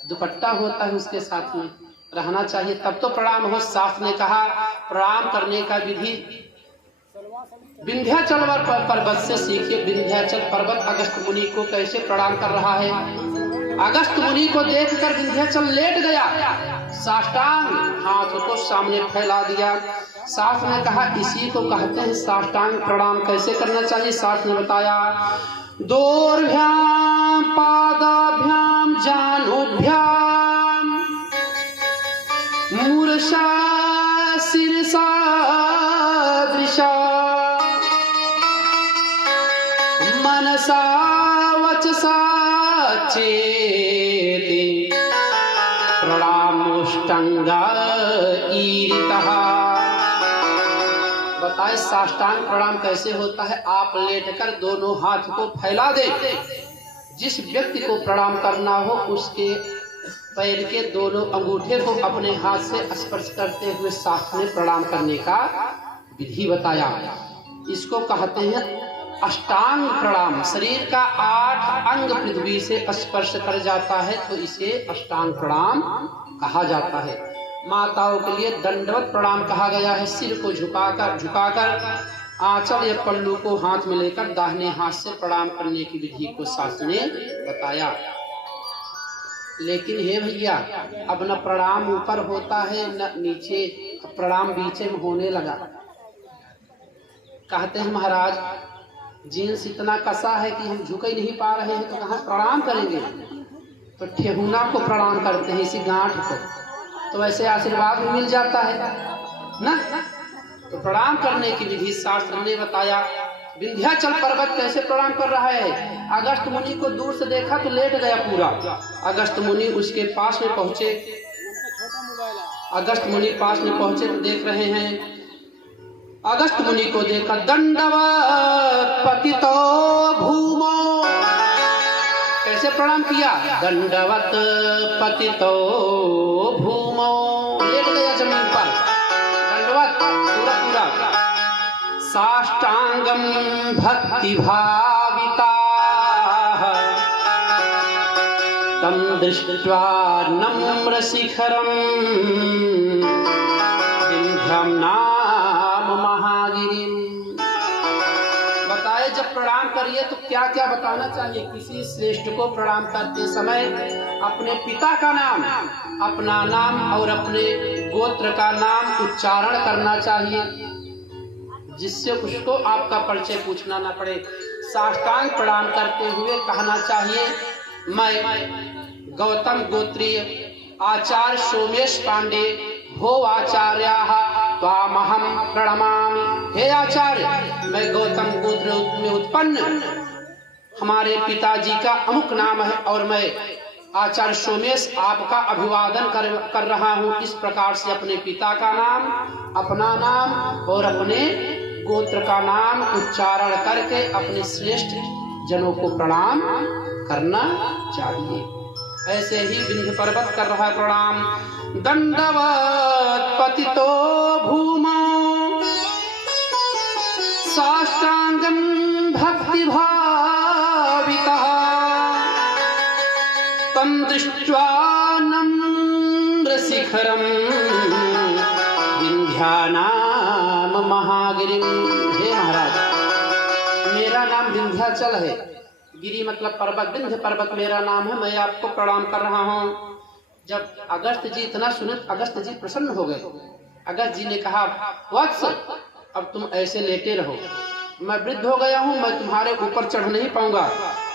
दुपट्टा होता है उसके साथ में रहना चाहिए तब तो प्रणाम हो। शास्त्र ने कहा प्रणाम करने का विधि विंध्याचल पर्वत से सीखिए। विंध्याचल पर्वत अगस्त मुनि को कैसे प्रणाम कर रहा है। अगस्त मुनि को देखकर विंध्याचल लेट गया, साष्टांग हाथ को सामने फैला दिया। शास्त्र ने कहा इसी को कहते हैं साष्टांग प्रणाम। कैसे करना चाहिए? शास्त्र ने बताया दोर्भ्याम पादाभ्याम जानुभ्याम मूर्छा शिरसा दृशा मनसा वचसा चेति प्रणामोष्टांगा ईरितः। बताए साष्टांग प्रणाम कैसे होता है। आप लेटकर दोनों हाथ को फैला दे। जिस व्यक्ति को प्रणाम करना हो उसके पैर के दोनों अंगूठे को अपने हाथ से स्पर्श करते हुए शास्त्र ने प्रणाम करने का विधि बताया। इसको कहते हैं अष्टांग प्रणाम। शरीर का 8 अंग पृथ्वी से स्पर्श कर जाता है तो इसे अष्टांग प्रणाम कहा जाता है। माताओं के लिए दंडवत प्रणाम कहा गया है। सिर को झुकाकर आंचल या पल्लू को हाथ में लेकर दाहिने हाथ से प्रणाम करने की विधि को शास्त्र ने बताया। लेकिन हे भैया अब न प्रणाम ऊपर होता है न नीचे, प्रणाम बीचे में होने लगा। कहते हैं महाराज जींस इतना कसा है कि हम झुक ही नहीं पा रहे हैं तो कहाँ प्रणाम करेंगे। तो ठेहुना को प्रणाम करते हैं, इसी गांठ को, तो वैसे आशीर्वाद भी मिल जाता है ना। तो प्रणाम करने की विधि शास्त्र ने बताया। विंध्याचल पर्वत कैसे प्रणाम कर रहा है। अगस्त मुनि को दूर से देखा तो लेट गया पूरा। अगस्त मुनि उसके पास में पहुंचे। अगस्त मुनि पास में पहुंचे तो देख रहे हैं अगस्त मुनि को देखा दंडवत पतितो भूमो। कैसे प्रणाम किया? दंडवत पतितो भूमो। लेट गया जमीन पर, दंडवत पूरा साष्टांगम भक्ति भाविता तम दृष्ट्वा नम्र शिखरम विंध्यम नाम महागिरिम। बताए जब प्रणाम करिए तो क्या क्या बताना चाहिए। किसी श्रेष्ठ को प्रणाम करते समय अपने पिता का नाम, अपना नाम और अपने गोत्र का नाम उच्चारण करना चाहिए। जिससे उसको आपका परिचय पूछना ना पड़े। साष्टांग प्रणाम करते हुए कहना चाहिए, मैं गौतम गोत्रीय आचार्य सोमेश पांडे भो आचार्याः त्वामहं प्रणमामि। हे आचार्य, मैं गौतम गोत्र में उत्पन्न हमारे पिताजी का अमुक नाम है और मैं आचार्य सोमेश आपका अभिवादन कर रहा हूँ। इस प्रकार से अपने पिता का नाम, अपना नाम और अपने गोत्र का नाम उच्चारण करके अपने श्रेष्ठ जनों को प्रणाम करना चाहिए। ऐसे ही विंध्य पर्वत कर रहा है प्रणाम। दंडवत पतितो भूमौ साष्टांगं भक्ति भावितः तं दृष्ट्वा नम्र शिखरं विंध्यानाम महागिरिं। हे महाराज, मेरा नाम विंध्याचल है। गिरी मतलब पर्वत, विंध्य पर्वत मेरा नाम है। मैं आपको प्रणाम कर रहा हूँ। जब अगस्त जी इतना सुने, अगस्त जी प्रसन्न हो गए। अगस्त जी ने कहा, वत्स, अब तुम ऐसे लेटे रहो, मैं वृद्ध हो गया हूँ, मैं तुम्हारे ऊपर चढ़ नहीं पाऊंगा,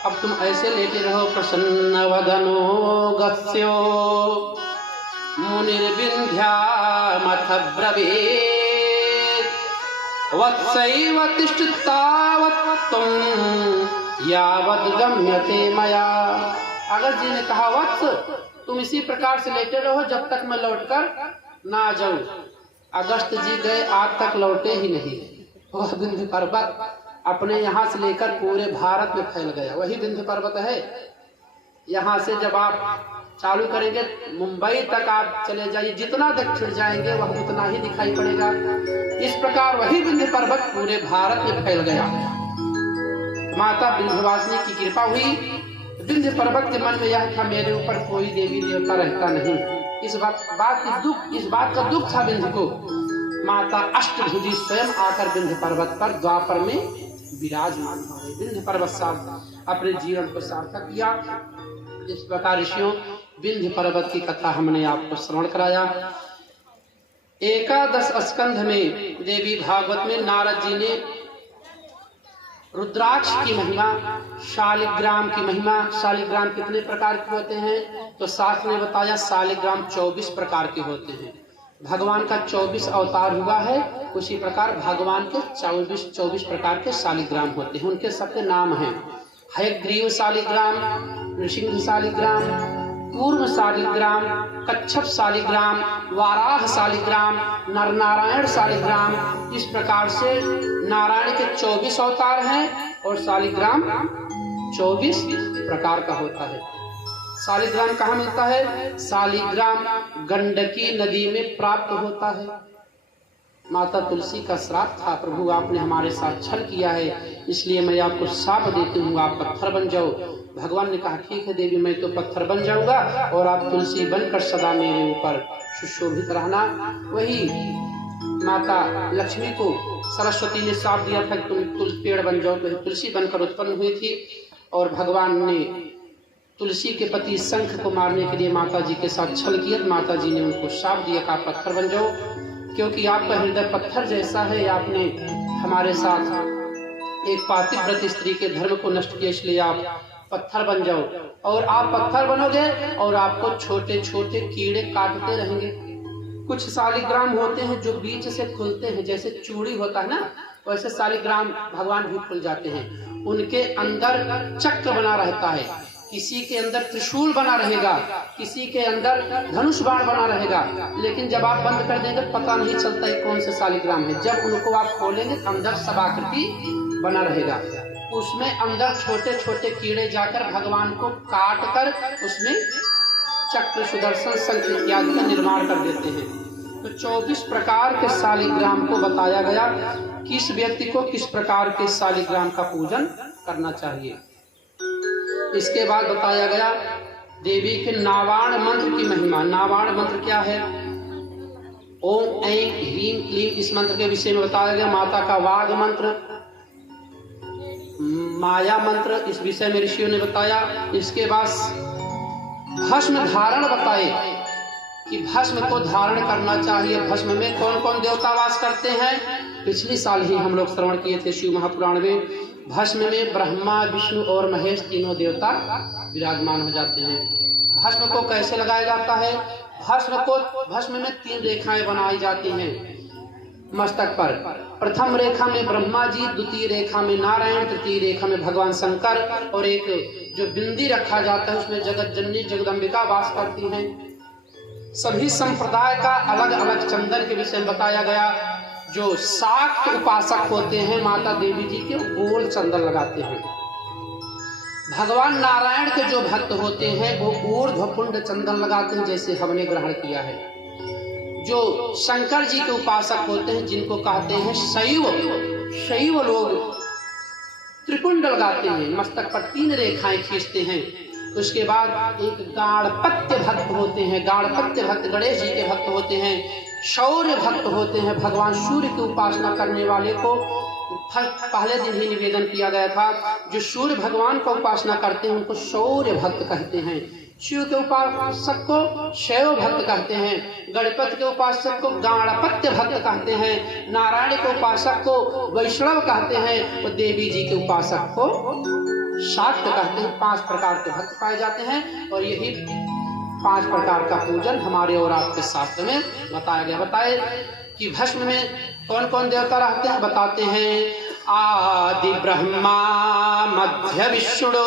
अब तुम ऐसे लेटे रहो। प्रसन्न वदनो गस्यो मुनिर्विंध्यामथ ब्रवीत् वत्सैव तिष्ठ तावत् त्वं यावत् गम्यते मया। अगस्त जी ने कहा, वत्स, तुम इसी प्रकार से लेटे रहो जब तक मैं लौटकर ना आ जाऊं। अगस्त जी गए, आज तक लौटे ही नहीं। वह विंध्य पर्वत अपने यहाँ से लेकर पूरे भारत में फैल गया। वही विंध्य पर्वत है। यहाँ से जब आप चालू करेंगे मुंबई तक आप चले जाइए, जितना दक्षिण जाएंगे वह उतना ही दिखाई पड़ेगा। इस प्रकार वही विंध्य पर्वत पूरे भारत में फैल गया। माता विंध्यवासिनी की कृपा हुई। विंध्य पर्वत के मन में यह था, मेरे ऊपर कोई देवी देवता रहता नहीं। इस बात का दुख था विंध्य को। माता अष्टभुजी स्वयं आकर विंध्य पर्वत पर द्वापर में विराजमान हो गई। विंध्य पर्वत साथ अपने जीवन को सार्थक किया। इस प्रकार ऋषियों विंध्य पर्वत की कथा हमने आपको श्रवण कराया। एकादश स्कंध में देवी भागवत में नारद जी ने रुद्राक्ष की महिमा, शालिग्राम की महिमा, शालिग्राम कितने प्रकार के होते हैं तो शास्त्र ने बताया शालिग्राम 24 प्रकार के होते हैं। भगवान का 24 अवतार हुआ है, उसी प्रकार भगवान के 24 प्रकार के शालिग्राम होते हैं। उनके सबके नाम हैं, हयग्रीव शालिग्राम, नृसिंह शालिग्राम, कूर्म शालिग्राम, कच्छप शालिग्राम, वाराह शालिग्राम, नरनारायण शालिग्राम। इस प्रकार से नारायण के 24 अवतार हैं और शालिग्राम 24 प्रकार का होता है। शालिग्राम कहाँ मिलता है? शालिग्राम गंडकी नदी में प्राप्त होता है। माता तुलसी का श्राप था, प्रभु आपने हमारे साथ छल किया है, इसलिए मैं आपको शाप देती हूँ, आप पत्थर बन जाओ। भगवान ने कहा, ठीक है देवी, मैं तो पत्थर बन जाऊंगा और आप तुलसी बनकर सदा मेरे ऊपर सुशोभित रहना। वही माता लक्ष्मी को सरस्वती ने श्राप दिया था, तुम पेड़ बन जाओ, तो तुलसी बनकर उत्पन्न हुई थी। और भगवान ने तुलसी के पति शंख को मारने के लिए माता जी के साथ छल किया। माता जी ने उनको श्राप दिया कि आप पत्थर बन जाओ, क्योंकि आपका हृदय पत्थर जैसा है। आपने हमारे साथ एक पातिव्रत स्त्री के धर्म को नष्ट किया, इसलिए आप पत्थर बन जाओ। और आप पत्थर बनोगे और आपको छोटे छोटे कीड़े काटते रहेंगे। कुछ शालिग्राम होते हैं जो बीच से खुलते हैं, जैसे चूड़ी होता है ना, वैसे शालिग्राम भगवान भी खुल जाते हैं। उनके अंदर चक्र बना रहता है, किसी के अंदर त्रिशूल बना रहेगा, किसी के अंदर धनुष बाण बना रहेगा। लेकिन जब आप बंद कर देंगे पता नहीं चलता है कौन से शालिग्राम है। जब उनको आप खोलेंगे अंदर सब आकृति बना रहेगा। उसमें अंदर छोटे छोटे कीड़े जाकर भगवान को काट कर उसमें चक्र, सुदर्शन, शंख इत्यादि का निर्माण कर देते हैं। तो 24 प्रकार के शालिग्राम को बताया गया, किस व्यक्ति को किस प्रकार के शालिग्राम का पूजन करना चाहिए। इसके बाद बताया गया देवी के नावाण मंत्र की महिमा। नावाण मंत्र क्या है? ओम ऐं ह्रीं क्लीं, इस मंत्र के विषय में बताया गया। माता का वाग मंत्र, माया मंत्र, इस विषय में ऋषियों ने बताया। इसके बाद भस्म धारण बताए कि भस्म को धारण करना चाहिए। भस्म में कौन कौन देवता वास करते हैं पिछली साल ही हम लोग श्रवण किए थे शिव महापुराण में, भस्म में ब्रह्मा विष्णु और महेश तीनों देवता विराजमान हो जाते हैं। भस्म को कैसे लगाया जाता है? भस्म में 3 रेखाएं बनाई जाती हैं मस्तक पर। प्रथम रेखा में ब्रह्मा जी, द्वितीय रेखा में नारायण, तृतीय रेखा में भगवान शंकर, और एक जो बिंदी रखा जाता है उसमें जगत जननी जगदम्बिका वास करती हैं। सभी संप्रदाय का अलग अलग चंदन के विषय में बताया गया। जो शाक्त उपासक होते हैं माता देवी जी के, गोल चंदन लगाते हैं। भगवान नारायण के जो भक्त होते हैं वो ऊर्ध्वपुंड चंदन लगाते हैं, जैसे हमने ग्रहण किया है। जो शंकर जी के उपासक होते हैं, जिनको कहते हैं शैव लोग, त्रिपुंड लगाते हैं, मस्तक पर 3 रेखाएं खींचते हैं। उसके बाद एक गाणपत्य भक्त होते हैं, गाणपत्य भक्त गणेश जी के भक्त होते हैं। शौर्य भक्त होते हैं, भगवान सूर्य की उपासना करने वाले को पहले दिन ही निवेदन किया गया था, जो सूर्य भगवान का उपासना करते हैं उनको शौर्य भक्त कहते हैं। शिव के उपासक को शैव भक्त कहते हैं, गणपति के उपासक को गाणपत्य भक्त कहते हैं, नारायण के उपासक को वैष्णव कहते हैं, और देवी जी के उपासक को शाक्त कहते हैं। 5 प्रकार के भक्त पाए जाते हैं, और यही 5 प्रकार का पूजन हमारे और आपके शास्त्र में बताया गया। बताए कि भस्म में कौन कौन देवता रहते हैं, बताते हैं। आदि ब्रह्मा, मध्य विष्णु,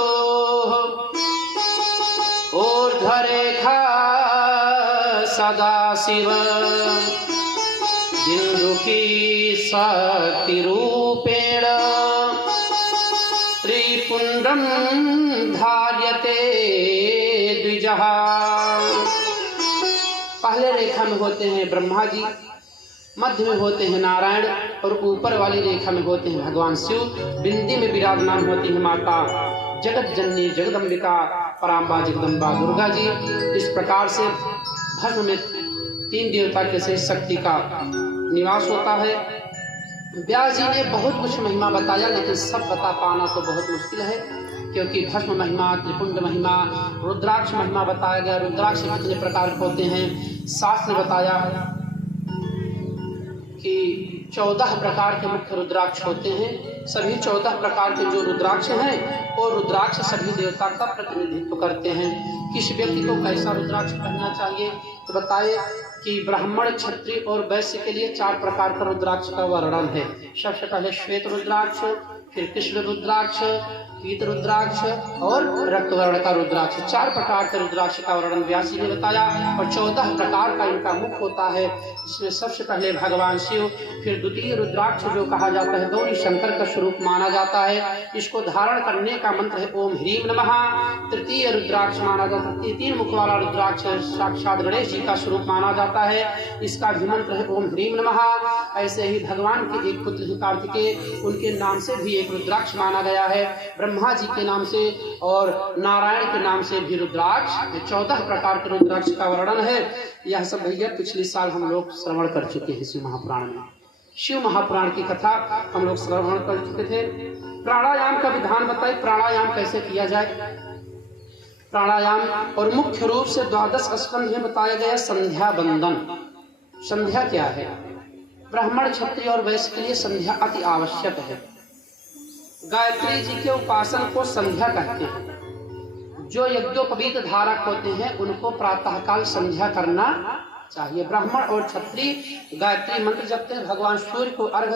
ऊर्ध्व रेखा सदा शिव, बिंदु की शक्ति रूपेण त्रिपुंड्रम धार्यते द्विजः। पहले रेखा में होते हैं ब्रह्मा जी, मध्य में होते हैं नारायण, और ऊपर वाली रेखा में होते हैं भगवान शिव। बिंदी में विराजमान होती है माता जगत जननी जगदम्बिका पराम्बा जगदम्बा दुर्गा जी। इस प्रकार से भस्म में 3 देवता के से शक्ति का निवास होता है। व्यास जी ने बहुत कुछ महिमा बताया, लेकिन सब बता पाना तो बहुत मुश्किल है, क्योंकि भस्म महिमा, त्रिपुंड महिमा, रुद्राक्ष महिमा बताया गया। रुद्राक्ष कितने प्रकार के होते हैं, शास्त्र ने बताया कि 14 प्रकार के मुख्य रुद्राक्ष होते हैं। सभी 14 प्रकार के जो रुद्राक्ष हैं, वो रुद्राक्ष सभी देवता का प्रतिनिधित्व करते हैं। किस व्यक्ति को कैसा रुद्राक्ष पहनना चाहिए, तो बताए कि ब्राह्मण, क्षत्रिय और वैश्य के लिए 4 प्रकार का रुद्राक्ष का वर्णन है। सबसे पहले श्वेत रुद्राक्ष, फिर कृष्ण रुद्राक्ष, पीत रुद्राक्ष और रक्तवर्ण का रुद्राक्ष। 4 प्रकार के रुद्राक्ष का वर्णन व्यास जी ने बताया, और 14 प्रकार का इनका मुख होता है, जिसमें सबसे पहले भगवान शिव, फिर द्वितीय रुद्राक्ष जो कहा जाता है गौरी शंकर का स्वरूप माना जाता है। इसको धारण करने का मंत्र है ओम ह्रीम नमः। तृतीय रुद्राक्ष माना जाता है, 3 मुख वाला रुद्राक्ष साक्षात गणेश जी का स्वरूप माना जाता है, इसका भी मंत्र है ओम ह्रीम नमः। ऐसे ही भगवान के एक पुत्र हैं कार्तिकेय, उनके नाम से भी एक रुद्राक्ष माना गया है। ब्रह्मा जी के नाम से और नारायण के नाम से भी रुद्राक्ष, 14 प्रकार के रुद्राक्ष का वर्णन है। यह सब भैया पिछले साल हम लोग श्रवण कर चुके हैं शिव महापुराण में। शिव महापुराण की कथा हम लोग श्रवण कर चुके थे। प्राणायाम का विधान बताइए, प्राणायाम कैसे किया जाए। प्राणायाम और मुख्य रूप से 12 स्कंध में बताया गया संध्या बंदन। संध्या क्या है? ब्राह्मण, क्षत्रिय और वैश्य के लिए संध्या अति आवश्यक है। गायत्री जी के उपासन को संध्या कहते हैं। जो यज्ञोपवीत धारक होते हैं उनको प्रातःकाल संध्या करना चाहिए। ब्राह्मण और क्षत्रिय गायत्री मंत्र जपते हैं, भगवान सूर्य को अर्घ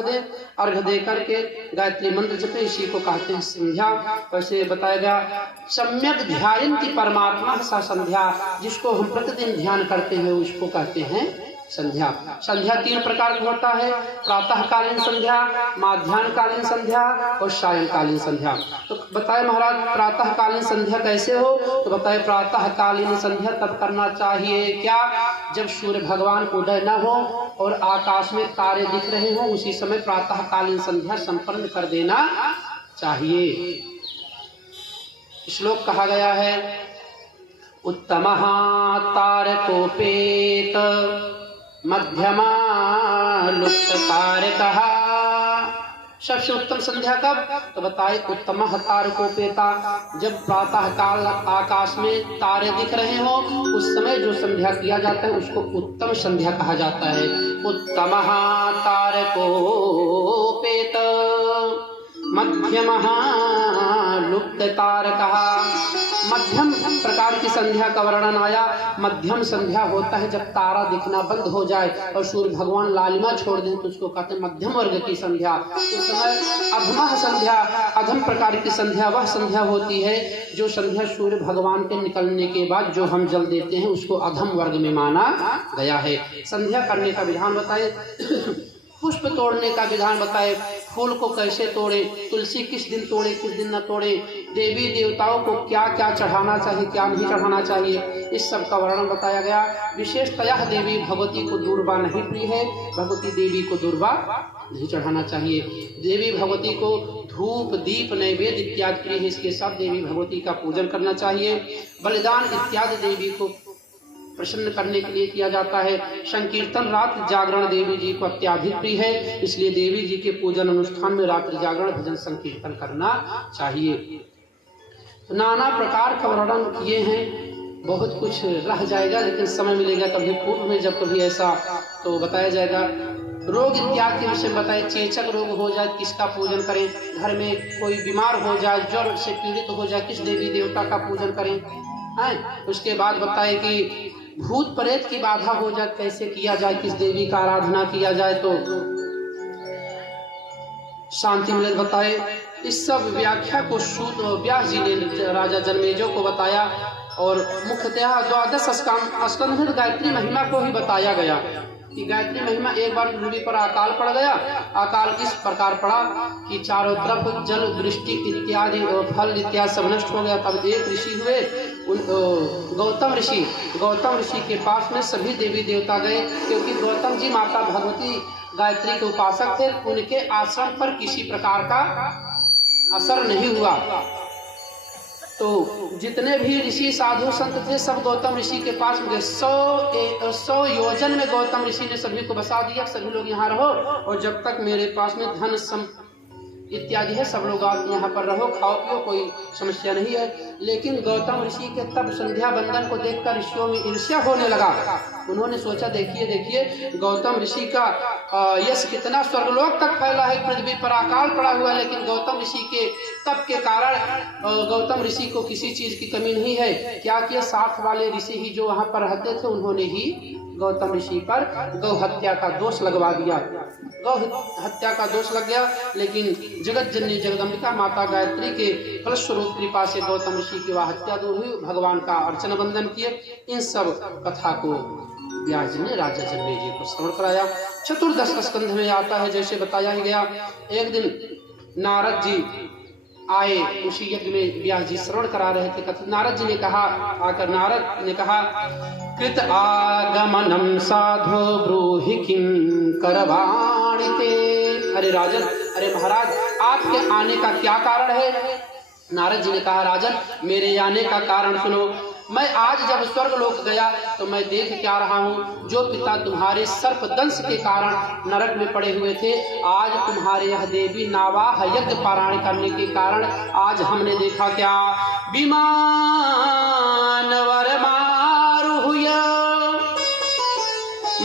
दे करके गायत्री मंत्र जपते, इसी को कहते हैं संध्या। वैसे बताया गया सम्यक ध्यायन्ति परमात्मा सा संध्या, जिसको हम प्रतिदिन ध्यान करते हैं उसको कहते हैं संध्या। संध्या 3 प्रकार की होता है, प्रातःकालीन संध्या, माध्याह्नकालीन संध्या और सायंकालीन संध्या। तो बताए महाराज प्रातःकालीन संध्या कैसे हो, तो बताए प्रातःकालीन संध्या तब करना चाहिए क्या, जब सूर्य भगवान उदय न हो और आकाश में तारे दिख रहे हो, उसी समय प्रातःकालीन संध्या संपन्न कर देना चाहिए। श्लोक कहा गया है उत्तमः तारकोपेत मध्यमा लुप्तकारकः सबसे उत्तम संध्या कब? तो बताए उत्तमः तारकोपेता, जब प्रातः काल आकाश में तारे दिख रहे हो उस समय जो संध्या किया जाता है उसको उत्तम संध्या कहा जाता है। उत्तमः तारकोपेत मध्यमः लुप्त तारकः। मध्यम प्रकार की संध्या का वर्णन आया। मध्यम संध्या होता है जब तारा दिखना बंद हो जाए और सूर्य भगवान लालिमा छोड़ दें तो उसको कहते हैं मध्यम वर्ग की संध्या। उस समय अधमः संध्या, अधम प्रकार की संध्या वह संध्या होती है जो संध्या सूर्य भगवान के निकलने के बाद जो हम जल देते हैं उसको अधम वर्ग में माना गया है। संध्या करने का विधान बताए, पुष्प तोड़ने का विधान बताए, फूल को कैसे तोड़े, तुलसी किस दिन तोड़े किस दिन न तोड़े, देवी देवताओं को क्या क्या चढ़ाना चाहिए क्या नहीं चढ़ाना चाहिए, इस सब का वर्णन बताया गया। विशेषतया देवी भगवती को दूर्वा नहीं प्रिय है, भगवती देवी को दूर्वा नहीं चढ़ाना चाहिए। देवी भगवती को धूप दीप नैवेद्य इत्यादि प्रिय है, इसके साथ देवी भगवती का पूजन करना चाहिए। बलिदान इत्यादि देवी को प्रसन्न करने के लिए किया जाता है। संकीर्तन रात्रि जागरण देवी जी को अत्याधिक प्रिय है, इसलिए देवी जी के पूजन अनुष्ठान में रात्रि जागरण भजन संकीर्तन करना चाहिए। नाना प्रकार का वर्णन किए हैं, बहुत कुछ रह जाएगा लेकिन समय मिलेगा कभी पूर्व में जब कभी ऐसा तो बताया जाएगा। रोग इत्यादि के विषय में बताए, चेचक रोग हो जाए किसका पूजन करें, घर में कोई बीमार हो जाए ज्वर से पीड़ित हो जाए किस देवी देवता का पूजन करें है। उसके बाद बताए कि भूत प्रेत की बाधा हो जाए कैसे किया जाए, किस देवी का आराधना किया जाए तो शांति मिले बताए। इस सब व्याख्या को सूत व्यास जी ने राजा जन्मेजय को बताया और मुख्यतः द्वादश स्कंध गायत्री महिमा को ही बताया गया कि गायत्री महिमा एक बार पृथ्वी पर अकाल पड़ गया। अकाल इस प्रकार पड़ा कि चारों तरफ जल वृष्टि इत्यादि फल इत्यादि सब नष्ट हो गया। तब एक ऋषि हुए, गौतम ऋषि के पास में सभी देवी देवता गए, क्योंकि गौतम जी माता भगवती गायत्री के उपासक थे। उनके आश्रम पर किसी प्रकार का असर नहीं हुआ, तो जितने भी ऋषि साधु संत थे सब गौतम ऋषि के पास में गए। 100 योजन में गौतम ऋषि ने सभी को बसा दिया, सभी लोग यहाँ रहो और जब तक मेरे पास में धन इत्यादि है सब लोग आप यहाँ पर रहो, खाओ पियो, कोई समस्या नहीं है। लेकिन गौतम ऋषि के तब संध्या बंदन को देखकर ऋषियों में ईर्ष्या होने लगा। उन्होंने सोचा देखिए गौतम ऋषि का यश कितना स्वर्गलोक तक फैला है, पृथ्वी पर अकाल पड़ा हुआ है, लेकिन गौतम ऋषि के तप के कारण गौतम ऋषि को किसी चीज की कमी नहीं है। क्या किया, साथ वाले ऋषि ही जो वहाँ पर रहते थे उन्होंने ही गौतम ऋषि पर गौ हत्या का दोष लगवा दिया। गौ हत्या का दोष लग गया, लेकिन जगत जननी जगदम्बिका माता गायत्री के फलस्वरूप कृपा से गौतम ऋषि की वह हत्या दूर हुई, भगवान का अर्चना बंदन किए। इन सब कथा को व्यास जी ने राजा जन्मेजय को श्रवण कराया। चतुर्दश स्कंध में आता है, जैसे बताया ही गया। एक दिन नारद जी आए, उसी यज्ञ में व्यास जी श्रवण करा रहे थे। नारद जी ने कहा, आकर नारद ने कहा, कृत आगमनम साधो ब्रूहि किम करवाणिते। अरे राजन, अरे महाराज, आपके आने का क्या कारण है? नारद जी ने कहा, राजन मेरे आने का कारण सुनो। मैं आज जब स्वर्ग लोक गया तो मैं देख क्या रहा हूँ, जो पिता तुम्हारे सर्प दंश के कारण नरक में पड़े हुए थे, आज तुम्हारे यह देवी नावाह यज्ञ पारायण करने के कारण आज हमने देखा क्या, विमान वरमारुह्य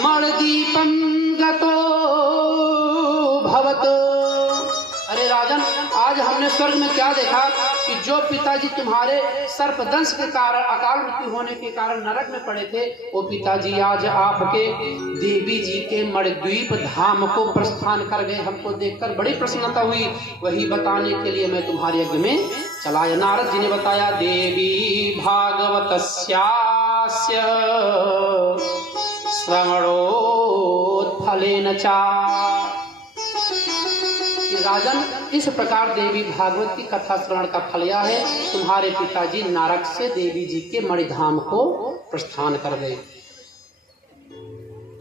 मणदीपम गतो भवत। अरे राजन, आज हमने स्वर्ग में क्या देखा कि जो पिताजी तुम्हारे सर्पदंश के कारण अकाल मृत्यु होने के कारण नरक में पड़े थे, वो पिताजी आज आपके देवी जी के मणिद्वीप धाम को प्रस्थान कर गए। हमको देखकर बड़ी प्रसन्नता हुई, वही बताने के लिए मैं तुम्हारे यज्ञ में चला। नारद जी ने बताया, देवी भागवतस्यास्य श्रवणोत्फलेन चा। राजन, इस प्रकार देवी भागवत की कथा श्रवण का फल यह है, तुम्हारे पिताजी नरक से देवी जी के मणिधाम को प्रस्थान कर गए।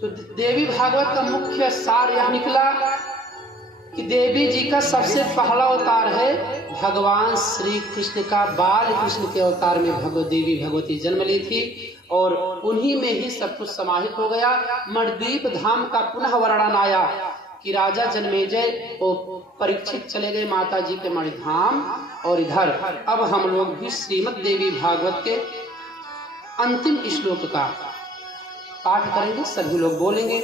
तो देवी भागवत का मुख्य सार यह निकला कि देवी जी का सबसे पहला अवतार है भगवान श्री कृष्ण का। बाल कृष्ण के अवतार में देवी भगवती जन्म ली थी और उन्हीं में ही सब कुछ समाहित हो गया। मणिद्वीप धाम का पुनः वर्णन आया कि राजा जन्मेजय और परीक्षित चले गए माता जी के मणिधाम, और इधर अब हम लोग भी श्रीमद् देवी भागवत के अंतिम श्लोक का पाठ करेंगे। सभी लोग बोलेंगे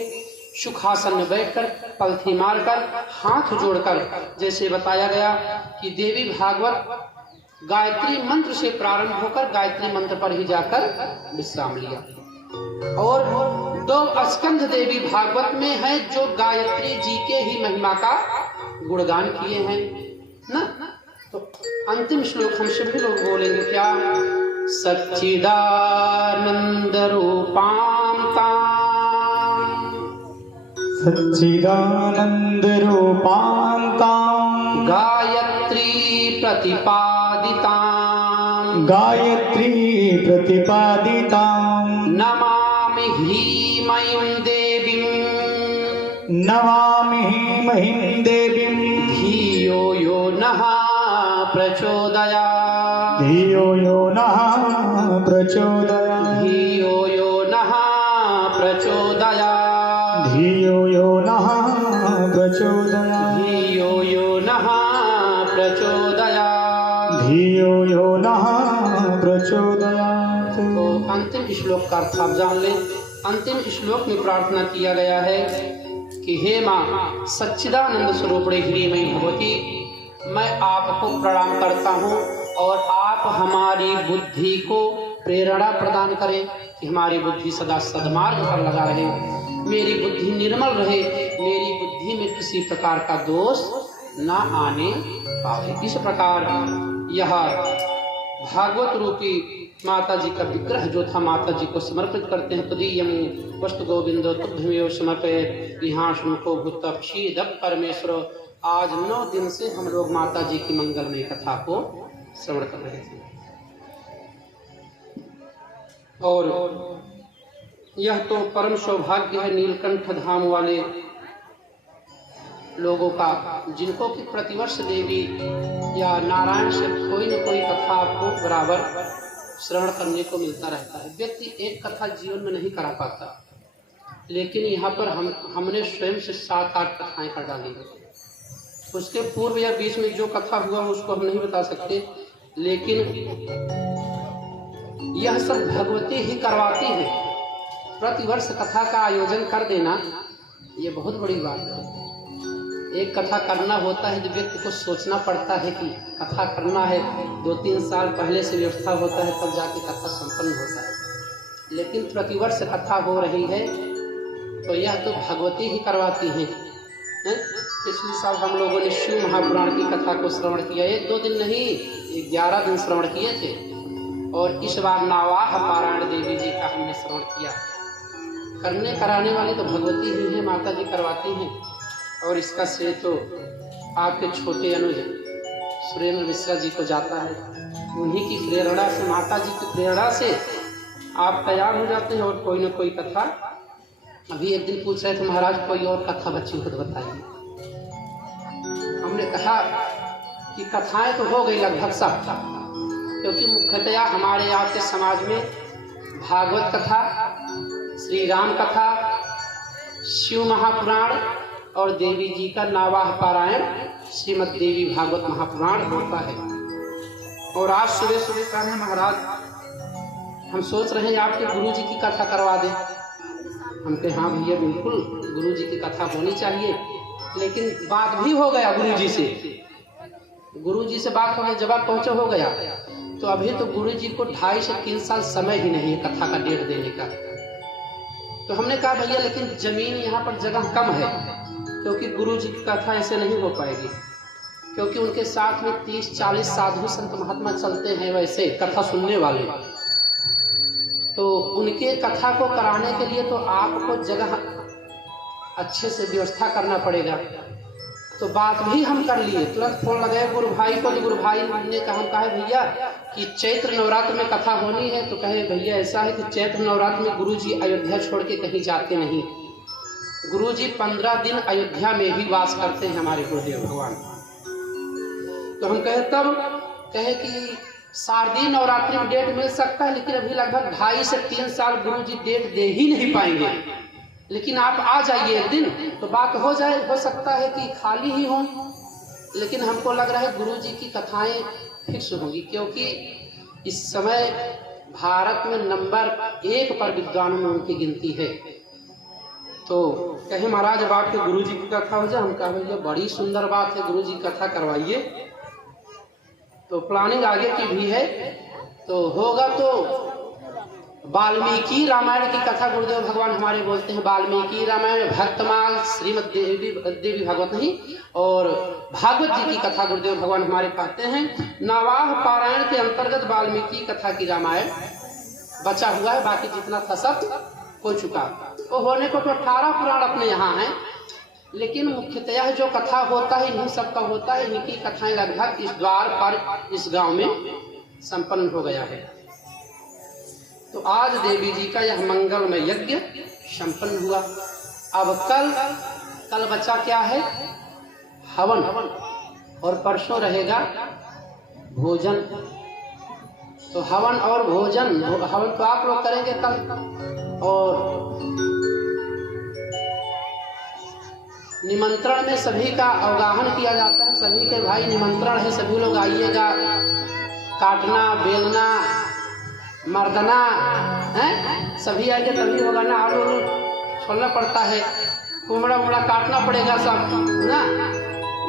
सुखासन में बैठकर, पलथी मारकर, हाथ जोड़कर, जैसे बताया गया कि देवी भागवत गायत्री मंत्र से प्रारंभ होकर गायत्री मंत्र पर ही जाकर विश्राम लिया। और 2 स्कंध देवी भागवत में है जो गायत्री जी के ही महिमा का गुणगान किए हैं ना। तो अंतिम श्लोक हम सभी लोग बोलेंगे क्या? सच्चिदानंद रूपां तां, सच्चिदानंद रूपां तां, गायत्री प्रतिपादितां, गायत्री प्रतिपादितां, नमामि हीमयीं देवीं, नमामि हीमयीं देवीं, धियो यो नः प्रचोदयात्, धियो यो नः प्रचोदयात्, धियो यो नः प्रचोदयात्, धियो यो नः प्रचोदयात्, धियो यो नः प्रचोदयात्। धियो यो नः प्रचोदयात्। तो अंतिम श्लोक का अर्थ आप जान लें। अंतिम श्लोक में प्रार्थना किया गया है कि हे माँ सच्चिदानंद स्वरूपणे ह्रीमयी भगवती, मैं आपको प्रणाम करता हूँ और आप हमारी बुद्धि को प्रेरणा प्रदान करें कि हमारी बुद्धि सदा सद्मार्ग पर लगा रहे, मेरी बुद्धि निर्मल रहे, मेरी बुद्धि में किसी प्रकार का दोष न आने पाए। इस प्रकार यह भागवत रूपी माता जी का विग्रह जो था माता जी को समर्पित करते हैं। तदीयं वस्तु गोविंदो तुभ्यमेव समर्पयेत् यहाँ श्लोको भूतः क्षीद परमेश्वर। आज 9 दिन से हम लोग माता जी की मंगलमय कथा को श्रवण कर रहे थे, और यह तो परम सौभाग्य है नीलकंठ धाम वाले लोगों का, जिनको कि प्रतिवर्ष देवी या नारायण से कोई न कोई कथा आपको बराबर श्रवण करने को मिलता रहता है। व्यक्ति एक कथा जीवन में नहीं करा पाता, लेकिन यहाँ पर हमने स्वयं से 7-8 कथाएं कर डाली हैं। उसके पूर्व या बीच में जो कथा हुआ उसको हम नहीं बता सकते, लेकिन यह सब भगवती ही करवाती है। प्रतिवर्ष कथा का आयोजन कर देना ये बहुत बड़ी बात है। एक कथा करना होता है तो व्यक्ति को सोचना पड़ता है कि कथा करना है, 2-3 साल पहले से व्यवस्था होता है, तब जाके कथा संपन्न होता है। लेकिन प्रतिवर्ष कथा हो रही है तो यह तो भगवती ही करवाती हैं। पिछले साल हम लोगों ने शिव महापुराण की कथा को श्रवण किया, 1-2 दिन नहीं 11 दिन श्रवण किए थे, और इस बार नावाह पारायण देवी जी का हमने श्रवण किया। करने कराने वाली तो भगवती ही है, माता जी करवाती हैं। और इसका श्रेय तो आपके छोटे अनुज सुरेंद्र मिश्रा जी को जाता है। उन्हीं की प्रेरणा से, माता जी की प्रेरणा से आप तैयार हो जाते हैं और कोई न कोई कथा। अभी एक दिन पूछ रहे थे महाराज कोई और कथा बच्ची को तो बताइए। हमने कहा कि कथाएं तो हो गई लगभग सब, क्योंकि मुख्यतया हमारे यहाँ के समाज में भागवत कथा, श्री राम कथा, शिव महापुराण और देवी जी का नावाह पारायण श्रीमद् देवी भागवत महापुराण होता है। और आज सुबह सुबह कह रहे हैं महाराज हम सोच रहे हैं आपके गुरु जी की कथा करवा दें। हम कहे हाँ भैया बिल्कुल गुरु जी की कथा होनी चाहिए। लेकिन बात भी हो गया गुरु जी से बात हो गई, जवाब पहुँचा हो गया। तो अभी तो गुरु जी को 2.5 से 3 साल समय ही नहीं है कथा का डेट देने का। तो हमने कहा भैया लेकिन जमीन यहाँ पर जगह कम है, क्योंकि गुरु जी की कथा ऐसे नहीं हो पाएगी, क्योंकि उनके साथ में 30-40 साधु संत महात्मा चलते हैं वैसे कथा सुनने वाले। तो उनके कथा को कराने के लिए तो आपको जगह अच्छे से व्यवस्था करना पड़ेगा। तो बात भी हम कर लिए, तुरंत फोन लगाए गुरु भाई को। तो गुरु भाई ने कहा, हम कहे भैया कि चैत्र नवरात्र में कथा होनी है। तो कहे भैया ऐसा है कि चैत्र नवरात्र में गुरु जी अयोध्या छोड़ के कहीं जाते नहीं। गुरु जी 15 दिन अयोध्या में ही वास करते हैं हमारे गुरुदेव भगवान। तो हम कहे तब कहे कि शारदीय नवरात्रि में डेट मिल सकता है, लेकिन अभी लगभग 2.5 से 3 साल गुरु जी डेट दे ही नहीं पाएंगे। लेकिन आप आ जाइए एक दिन तो बात हो जाए। हो सकता है कि खाली ही हो, लेकिन हमको लग रहा है गुरु जी की कथाएं फिक्स होंगी, क्योंकि इस समय भारत में नंबर 1 पर विद्वानों में उनकी गिनती है। तो कहे महाराज अब आपके गुरु जी की कथा हो जाए। हम कहा भैया बड़ी सुंदर बात है, गुरु जी कथा करवाइए। तो प्लानिंग आगे की भी है, तो होगा तो वाल्मीकि रामायण की कथा गुरुदेव भगवान हमारे बोलते हैं। वाल्मीकि रामायण, भक्तमाल, श्रीमद देवी भागवत नहीं, और भागवत जी की कथा गुरुदेव भगवान हमारे कहते हैं। नवाह पारायण के अंतर्गत वाल्मीकि कथा की रामायण बचा हुआ है, बाकी जितना था सब हो चुका। तो होने को तो 18 पुराण अपने यहाँ हैं, लेकिन मुख्यतः जो कथा होता है इन्हीं सबका होता है। इनकी कथाएं लगभग इस द्वार पर इस गांव में संपन्न हो गया है। तो आज देवी जी का यह मंगलमय यज्ञ संपन्न हुआ। अब कल बचा क्या है? हवन, और परसों रहेगा भोजन। तो हवन और भोजन, हवन तो आप लोग करेंगे कल, और निमंत्रण में सभी का अवगाहन किया जाता है। सभी के भाई निमंत्रण है, सभी लोग आइएगा। काटना, बेलना, मर्दना है, सभी आएंगे तभी होगा ना। आलू छोड़ना पड़ता है, कुमड़ा उमड़ा काटना पड़ेगा सब ना।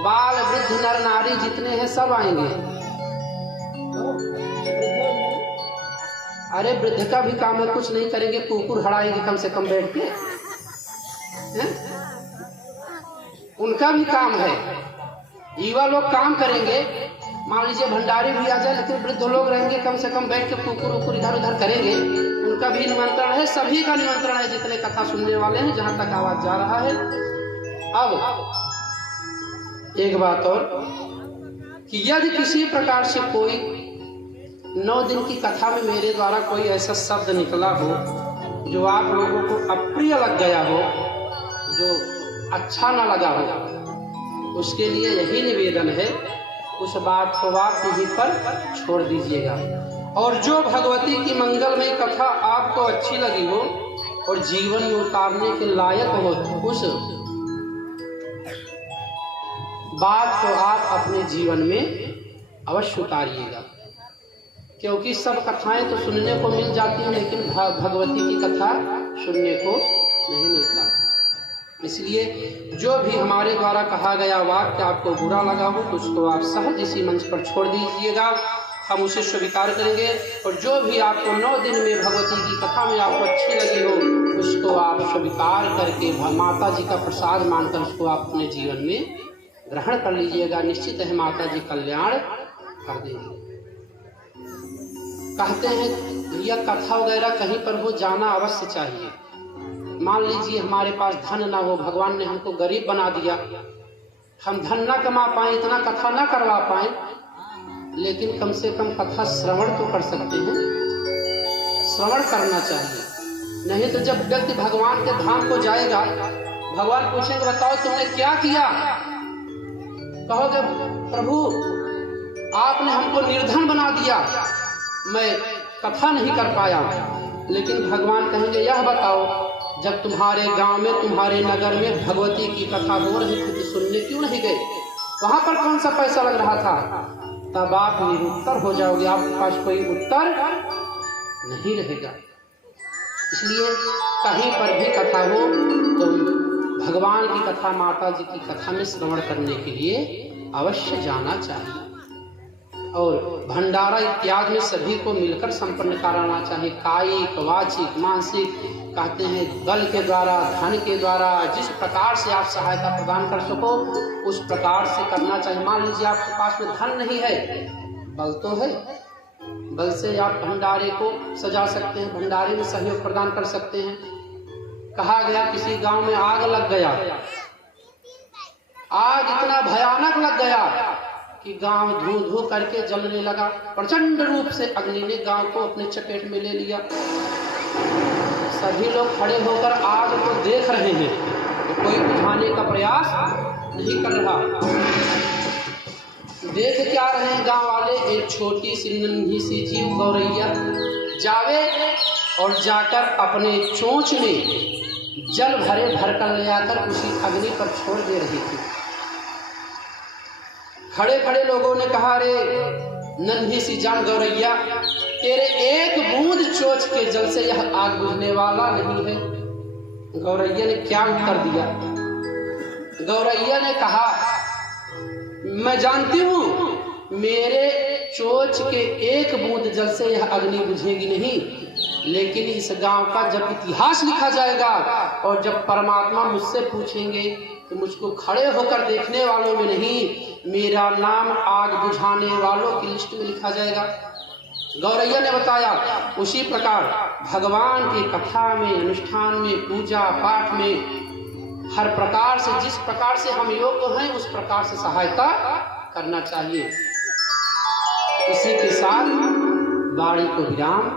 बाल वृद्ध नर नारी जितने हैं सब आएंगे। अरे वृद्ध का भी काम है, कुछ नहीं करेंगे, कुकुर हड़ाएंगे कम से कम बैठ के, उनका भी काम है। युवा लोग काम करेंगे, मान लीजिए भंडारी भी आ जाए, लेकिन वृद्ध लोग रहेंगे कम से कम बैठ के कुकुर उकुर इधर उधर करेंगे। उनका भी निमंत्रण है, सभी का निमंत्रण है जितने कथा सुनने वाले हैं, जहां तक आवाज जा रहा है। अब एक बात और कि यदि किसी प्रकार से कोई 9 दिन की कथा में मेरे द्वारा कोई ऐसा शब्द निकला हो जो आप लोगों को अप्रिय लग गया हो, जो अच्छा ना लगा हो, उसके लिए यही निवेदन है, उस बात को आप यहीं पर छोड़ दीजिएगा। और जो भगवती की मंगलमय कथा आपको अच्छी लगी हो और जीवन में उतारने के लायक हो, उस बात को आप अपने जीवन में अवश्य उतारिएगा। क्योंकि सब कथाएं तो सुनने को मिल जाती हैं, लेकिन भगवती की कथा सुनने को नहीं मिलता। इसलिए जो भी हमारे द्वारा कहा गया वाक्य आपको बुरा लगा हो तो उसको आप सहज इसी मंच पर छोड़ दीजिएगा, हम उसे स्वीकार करेंगे। और जो भी आपको 9 दिन में भगवती की कथा में आपको अच्छी लगी हो उसको आप स्वीकार करके माता जी का प्रसाद मानकर उसको आप अपने जीवन में ग्रहण कर लीजिएगा। निश्चित है माता जी कल्याण कर देंगे। कहते हैं यह कथा वगैरह कहीं पर हो जाना अवश्य चाहिए। मान लीजिए हमारे पास धन ना हो, भगवान ने हमको गरीब बना दिया, हम धन ना कमा पाए, इतना कथा ना करवा पाए, लेकिन कम से कम कथा श्रवण तो कर सकते हैं। श्रवण करना चाहिए। नहीं तो जब व्यक्ति भगवान के धाम को जाएगा, भगवान पूछेंगे बताओ तुमने क्या किया, कहोगे प्रभु आपने हमको निर्धन बना दिया, मैं कथा नहीं कर पाया। लेकिन भगवान कहेंगे यह बताओ जब तुम्हारे गांव में, तुम्हारे नगर में भगवती की कथा हो रही थी तो सुनने क्यों नहीं गए? वहां पर कौन सा पैसा लग रहा था? तब आप निरुत्तर हो जाओगे, आपके पास कोई उत्तर नहीं रहेगा। इसलिए कहीं पर भी कथा हो तो भगवान की कथा, माता जी की कथा में श्रवण करने के लिए अवश्य जाना चाहिए। और भंडारा इत्यादि में सभी को मिलकर संपन्न कराना चाहिए। कायिक, वाचिक, मानसिक, कहते हैं बल के द्वारा, धन के द्वारा, जिस प्रकार से आप सहायता प्रदान कर सको उस प्रकार से करना चाहिए। मान लीजिए आपके पास में धन नहीं है, बल तो है, बल से आप भंडारे को सजा सकते हैं, भंडारे में सहयोग प्रदान कर सकते हैं। कहा गया किसी गांव में आग लग गया, आग इतना भयानक लग गया कि गांव धू धू करके जलने लगा। प्रचंड रूप से अग्नि ने गांव को अपने चपेट में ले लिया। सभी लोग खड़े होकर आग को देख रहे हैं, तो कोई बुझाने का प्रयास नहीं कर रहा। देख क्या रहे हैं गांव वाले? एक छोटी सी नन्ही सी जीव गौरैया जावे और जाकर अपने चोंच में जल भरे भरकर ले आकर उसी अग्नि पर छोड़ दे रही थी। खड़े खड़े लोगों ने कहा, अरे नन्ही सी जान गौरैया, तेरे एक बूंद चोच के जल से यह आग बुझने वाला नहीं है। गौरैया ने क्या उत्तर दिया? गौरैया ने कहा, मैं जानती हूं मेरे चोच के एक बूंद जल से यह अग्नि बुझेगी नहीं, लेकिन इस गांव का जब इतिहास लिखा जाएगा और जब परमात्मा मुझसे पूछेंगे तो मुझको खड़े होकर देखने वालों में नहीं, मेरा नाम आग बुझाने वालों की लिस्ट में लिखा जाएगा। गौरैया ने बताया, उसी प्रकार भगवान की कथा में, अनुष्ठान में, पूजा पाठ में हर प्रकार से, जिस प्रकार से हम योग्य हैं उस प्रकार से सहायता करना चाहिए। इसी के साथ वाणी को विराम।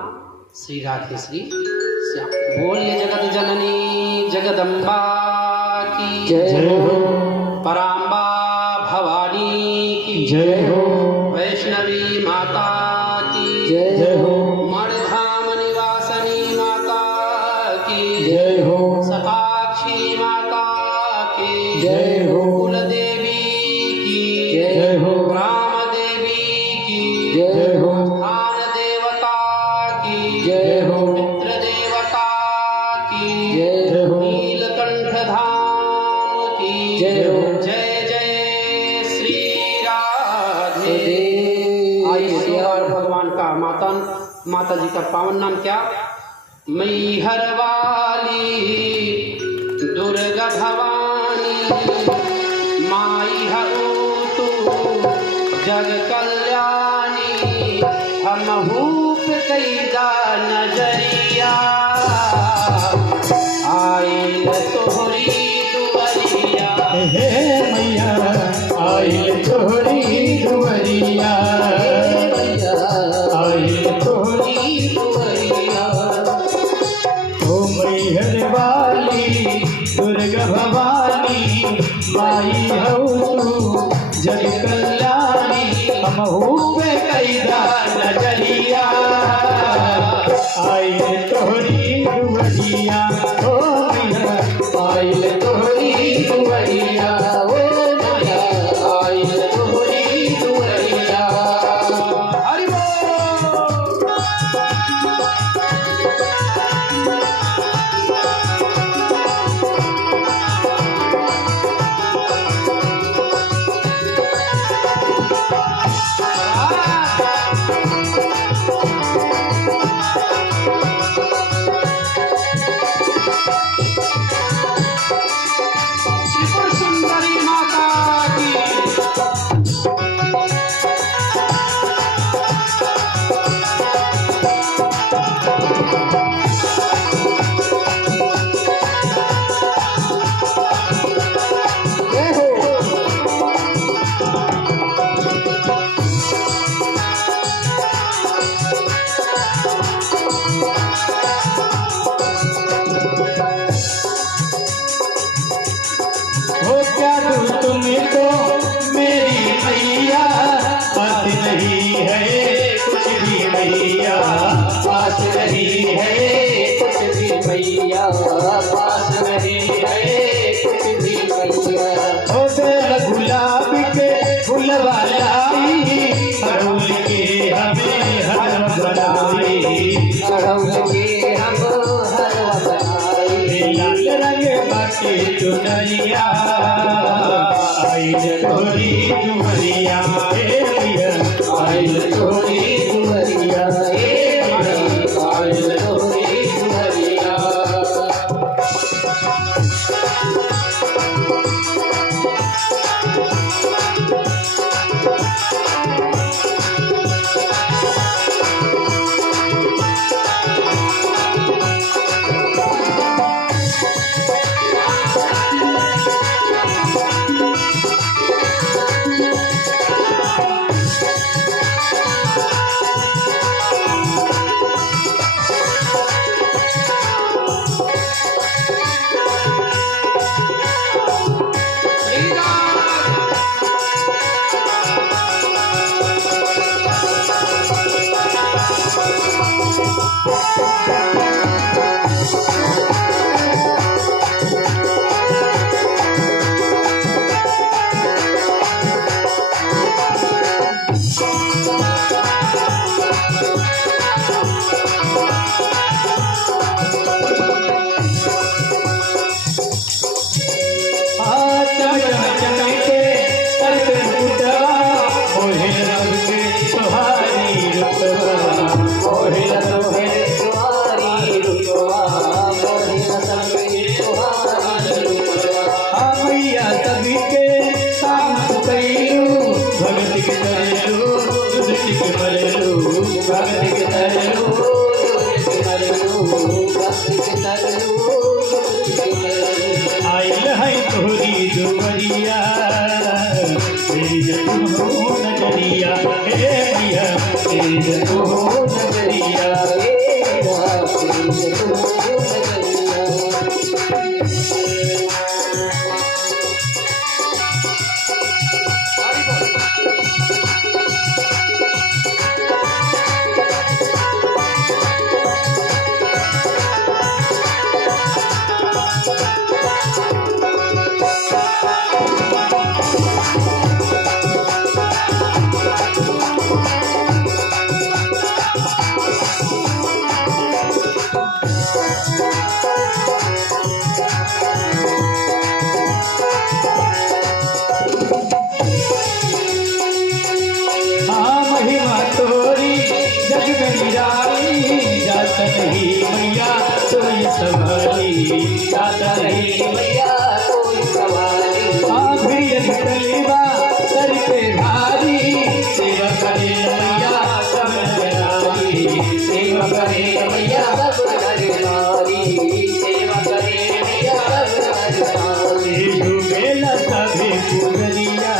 श्री राधे श्री श्याम। बोलिए जगत जननी जगदम्बा की जय हो, पराम्बा भवानी की जय हो, वैष्णवी माता की जय हो, मणिधाम निवासनी माता की जय हो, सताक्षी माता की जय हो, कुलदेवी की जय हो, राम देवी की जय हो, स्थान देवता की जय हो, मित्र देवता की जय हो, नीलकंठ धाम की जय हो। जय जय श्री राधे। आइए और भगवान का माता जी का पावन नाम क्या? मैहर वाली दुर्गा भवानी, माई हऊ तू जग कल्याणी, हम हूप कैदा नजरिया, आइल तोहरी दुआरिया। हे मैया आइल तोहरी दुआरिया, आइल तोहरी दुआरिया। ओ मैहर वाली दुर्गा भवानी, माई हऊ तू जग कल्याणी, हमहू पे कैदा नजरिया, आइल तोहरी दुआरिया। ओ मैया आइल तोहरी दुआरिया, ओ मैया आइल तोहरी दुआरिया। हरि बोल। त्रिपुर सुंदरी माता की जय हो, हो क्या दूँ तुमको मेरी मैया, बात नहीं है कुछ भी मैया, बात नहीं है कुछ भी मैया, बात नहीं है कुछ भी मैया। हो बेल गुलाब के फूलवा लाई, अड़हुल के हमें हर बनाई, अड़हुल के हम हर बनाई, लाल रंग बाटे चुनरिया, आइल तोहरी दुआरिया, हे मैया आइल तोहरी दुआरिया, हे मैया आइल तोहरी दुआरिया। भगत के तरलो आइल है तोरी दुवरिया तेज तुम हो नजरिया हे मिया तेज तुम हो नजरिया मैया कोई सवारी जाता नहीं मैया कोई सवारी आभी तलीबा सर पे भारी सेवा करे मैया सब नारी सेवा करे मैया सब नारी सेवा करे मैया सब नारी डूबेला सभी पुजरिया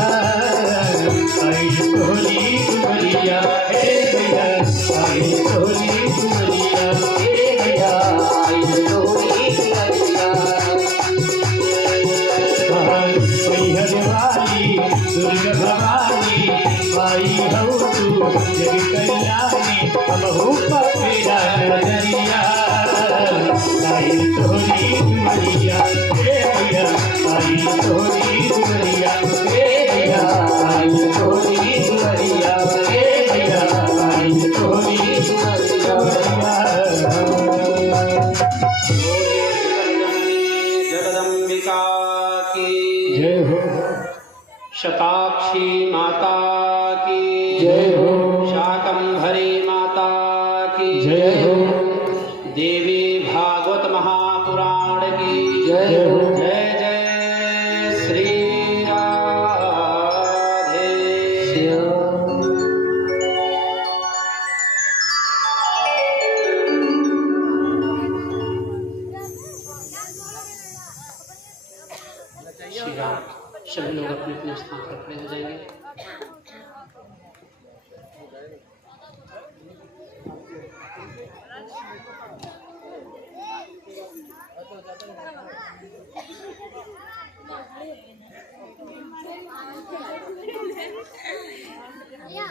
आई तोरी पुजरिया हे मैया आई तोरी पुजरिया दुर्गा भवानी माई हो तू जग कल्याणी हम हो पकड़ा नजरिया आई तोरी दुवरिया हे भैया आई तोरी दुवरिया हे भैया आई तोरी दुवरिया हे भैया आई तोरी दुवरिया जगदम्बिका की जय हो शताक्षी माता की जय हो शाकंभरी माता की जय हो देवी भागवत महापुराण की जय हो जय जय श्री राधे श्री राम। सभी लोग अपने अपने स्थान पर खड़े हो जाएंगे। या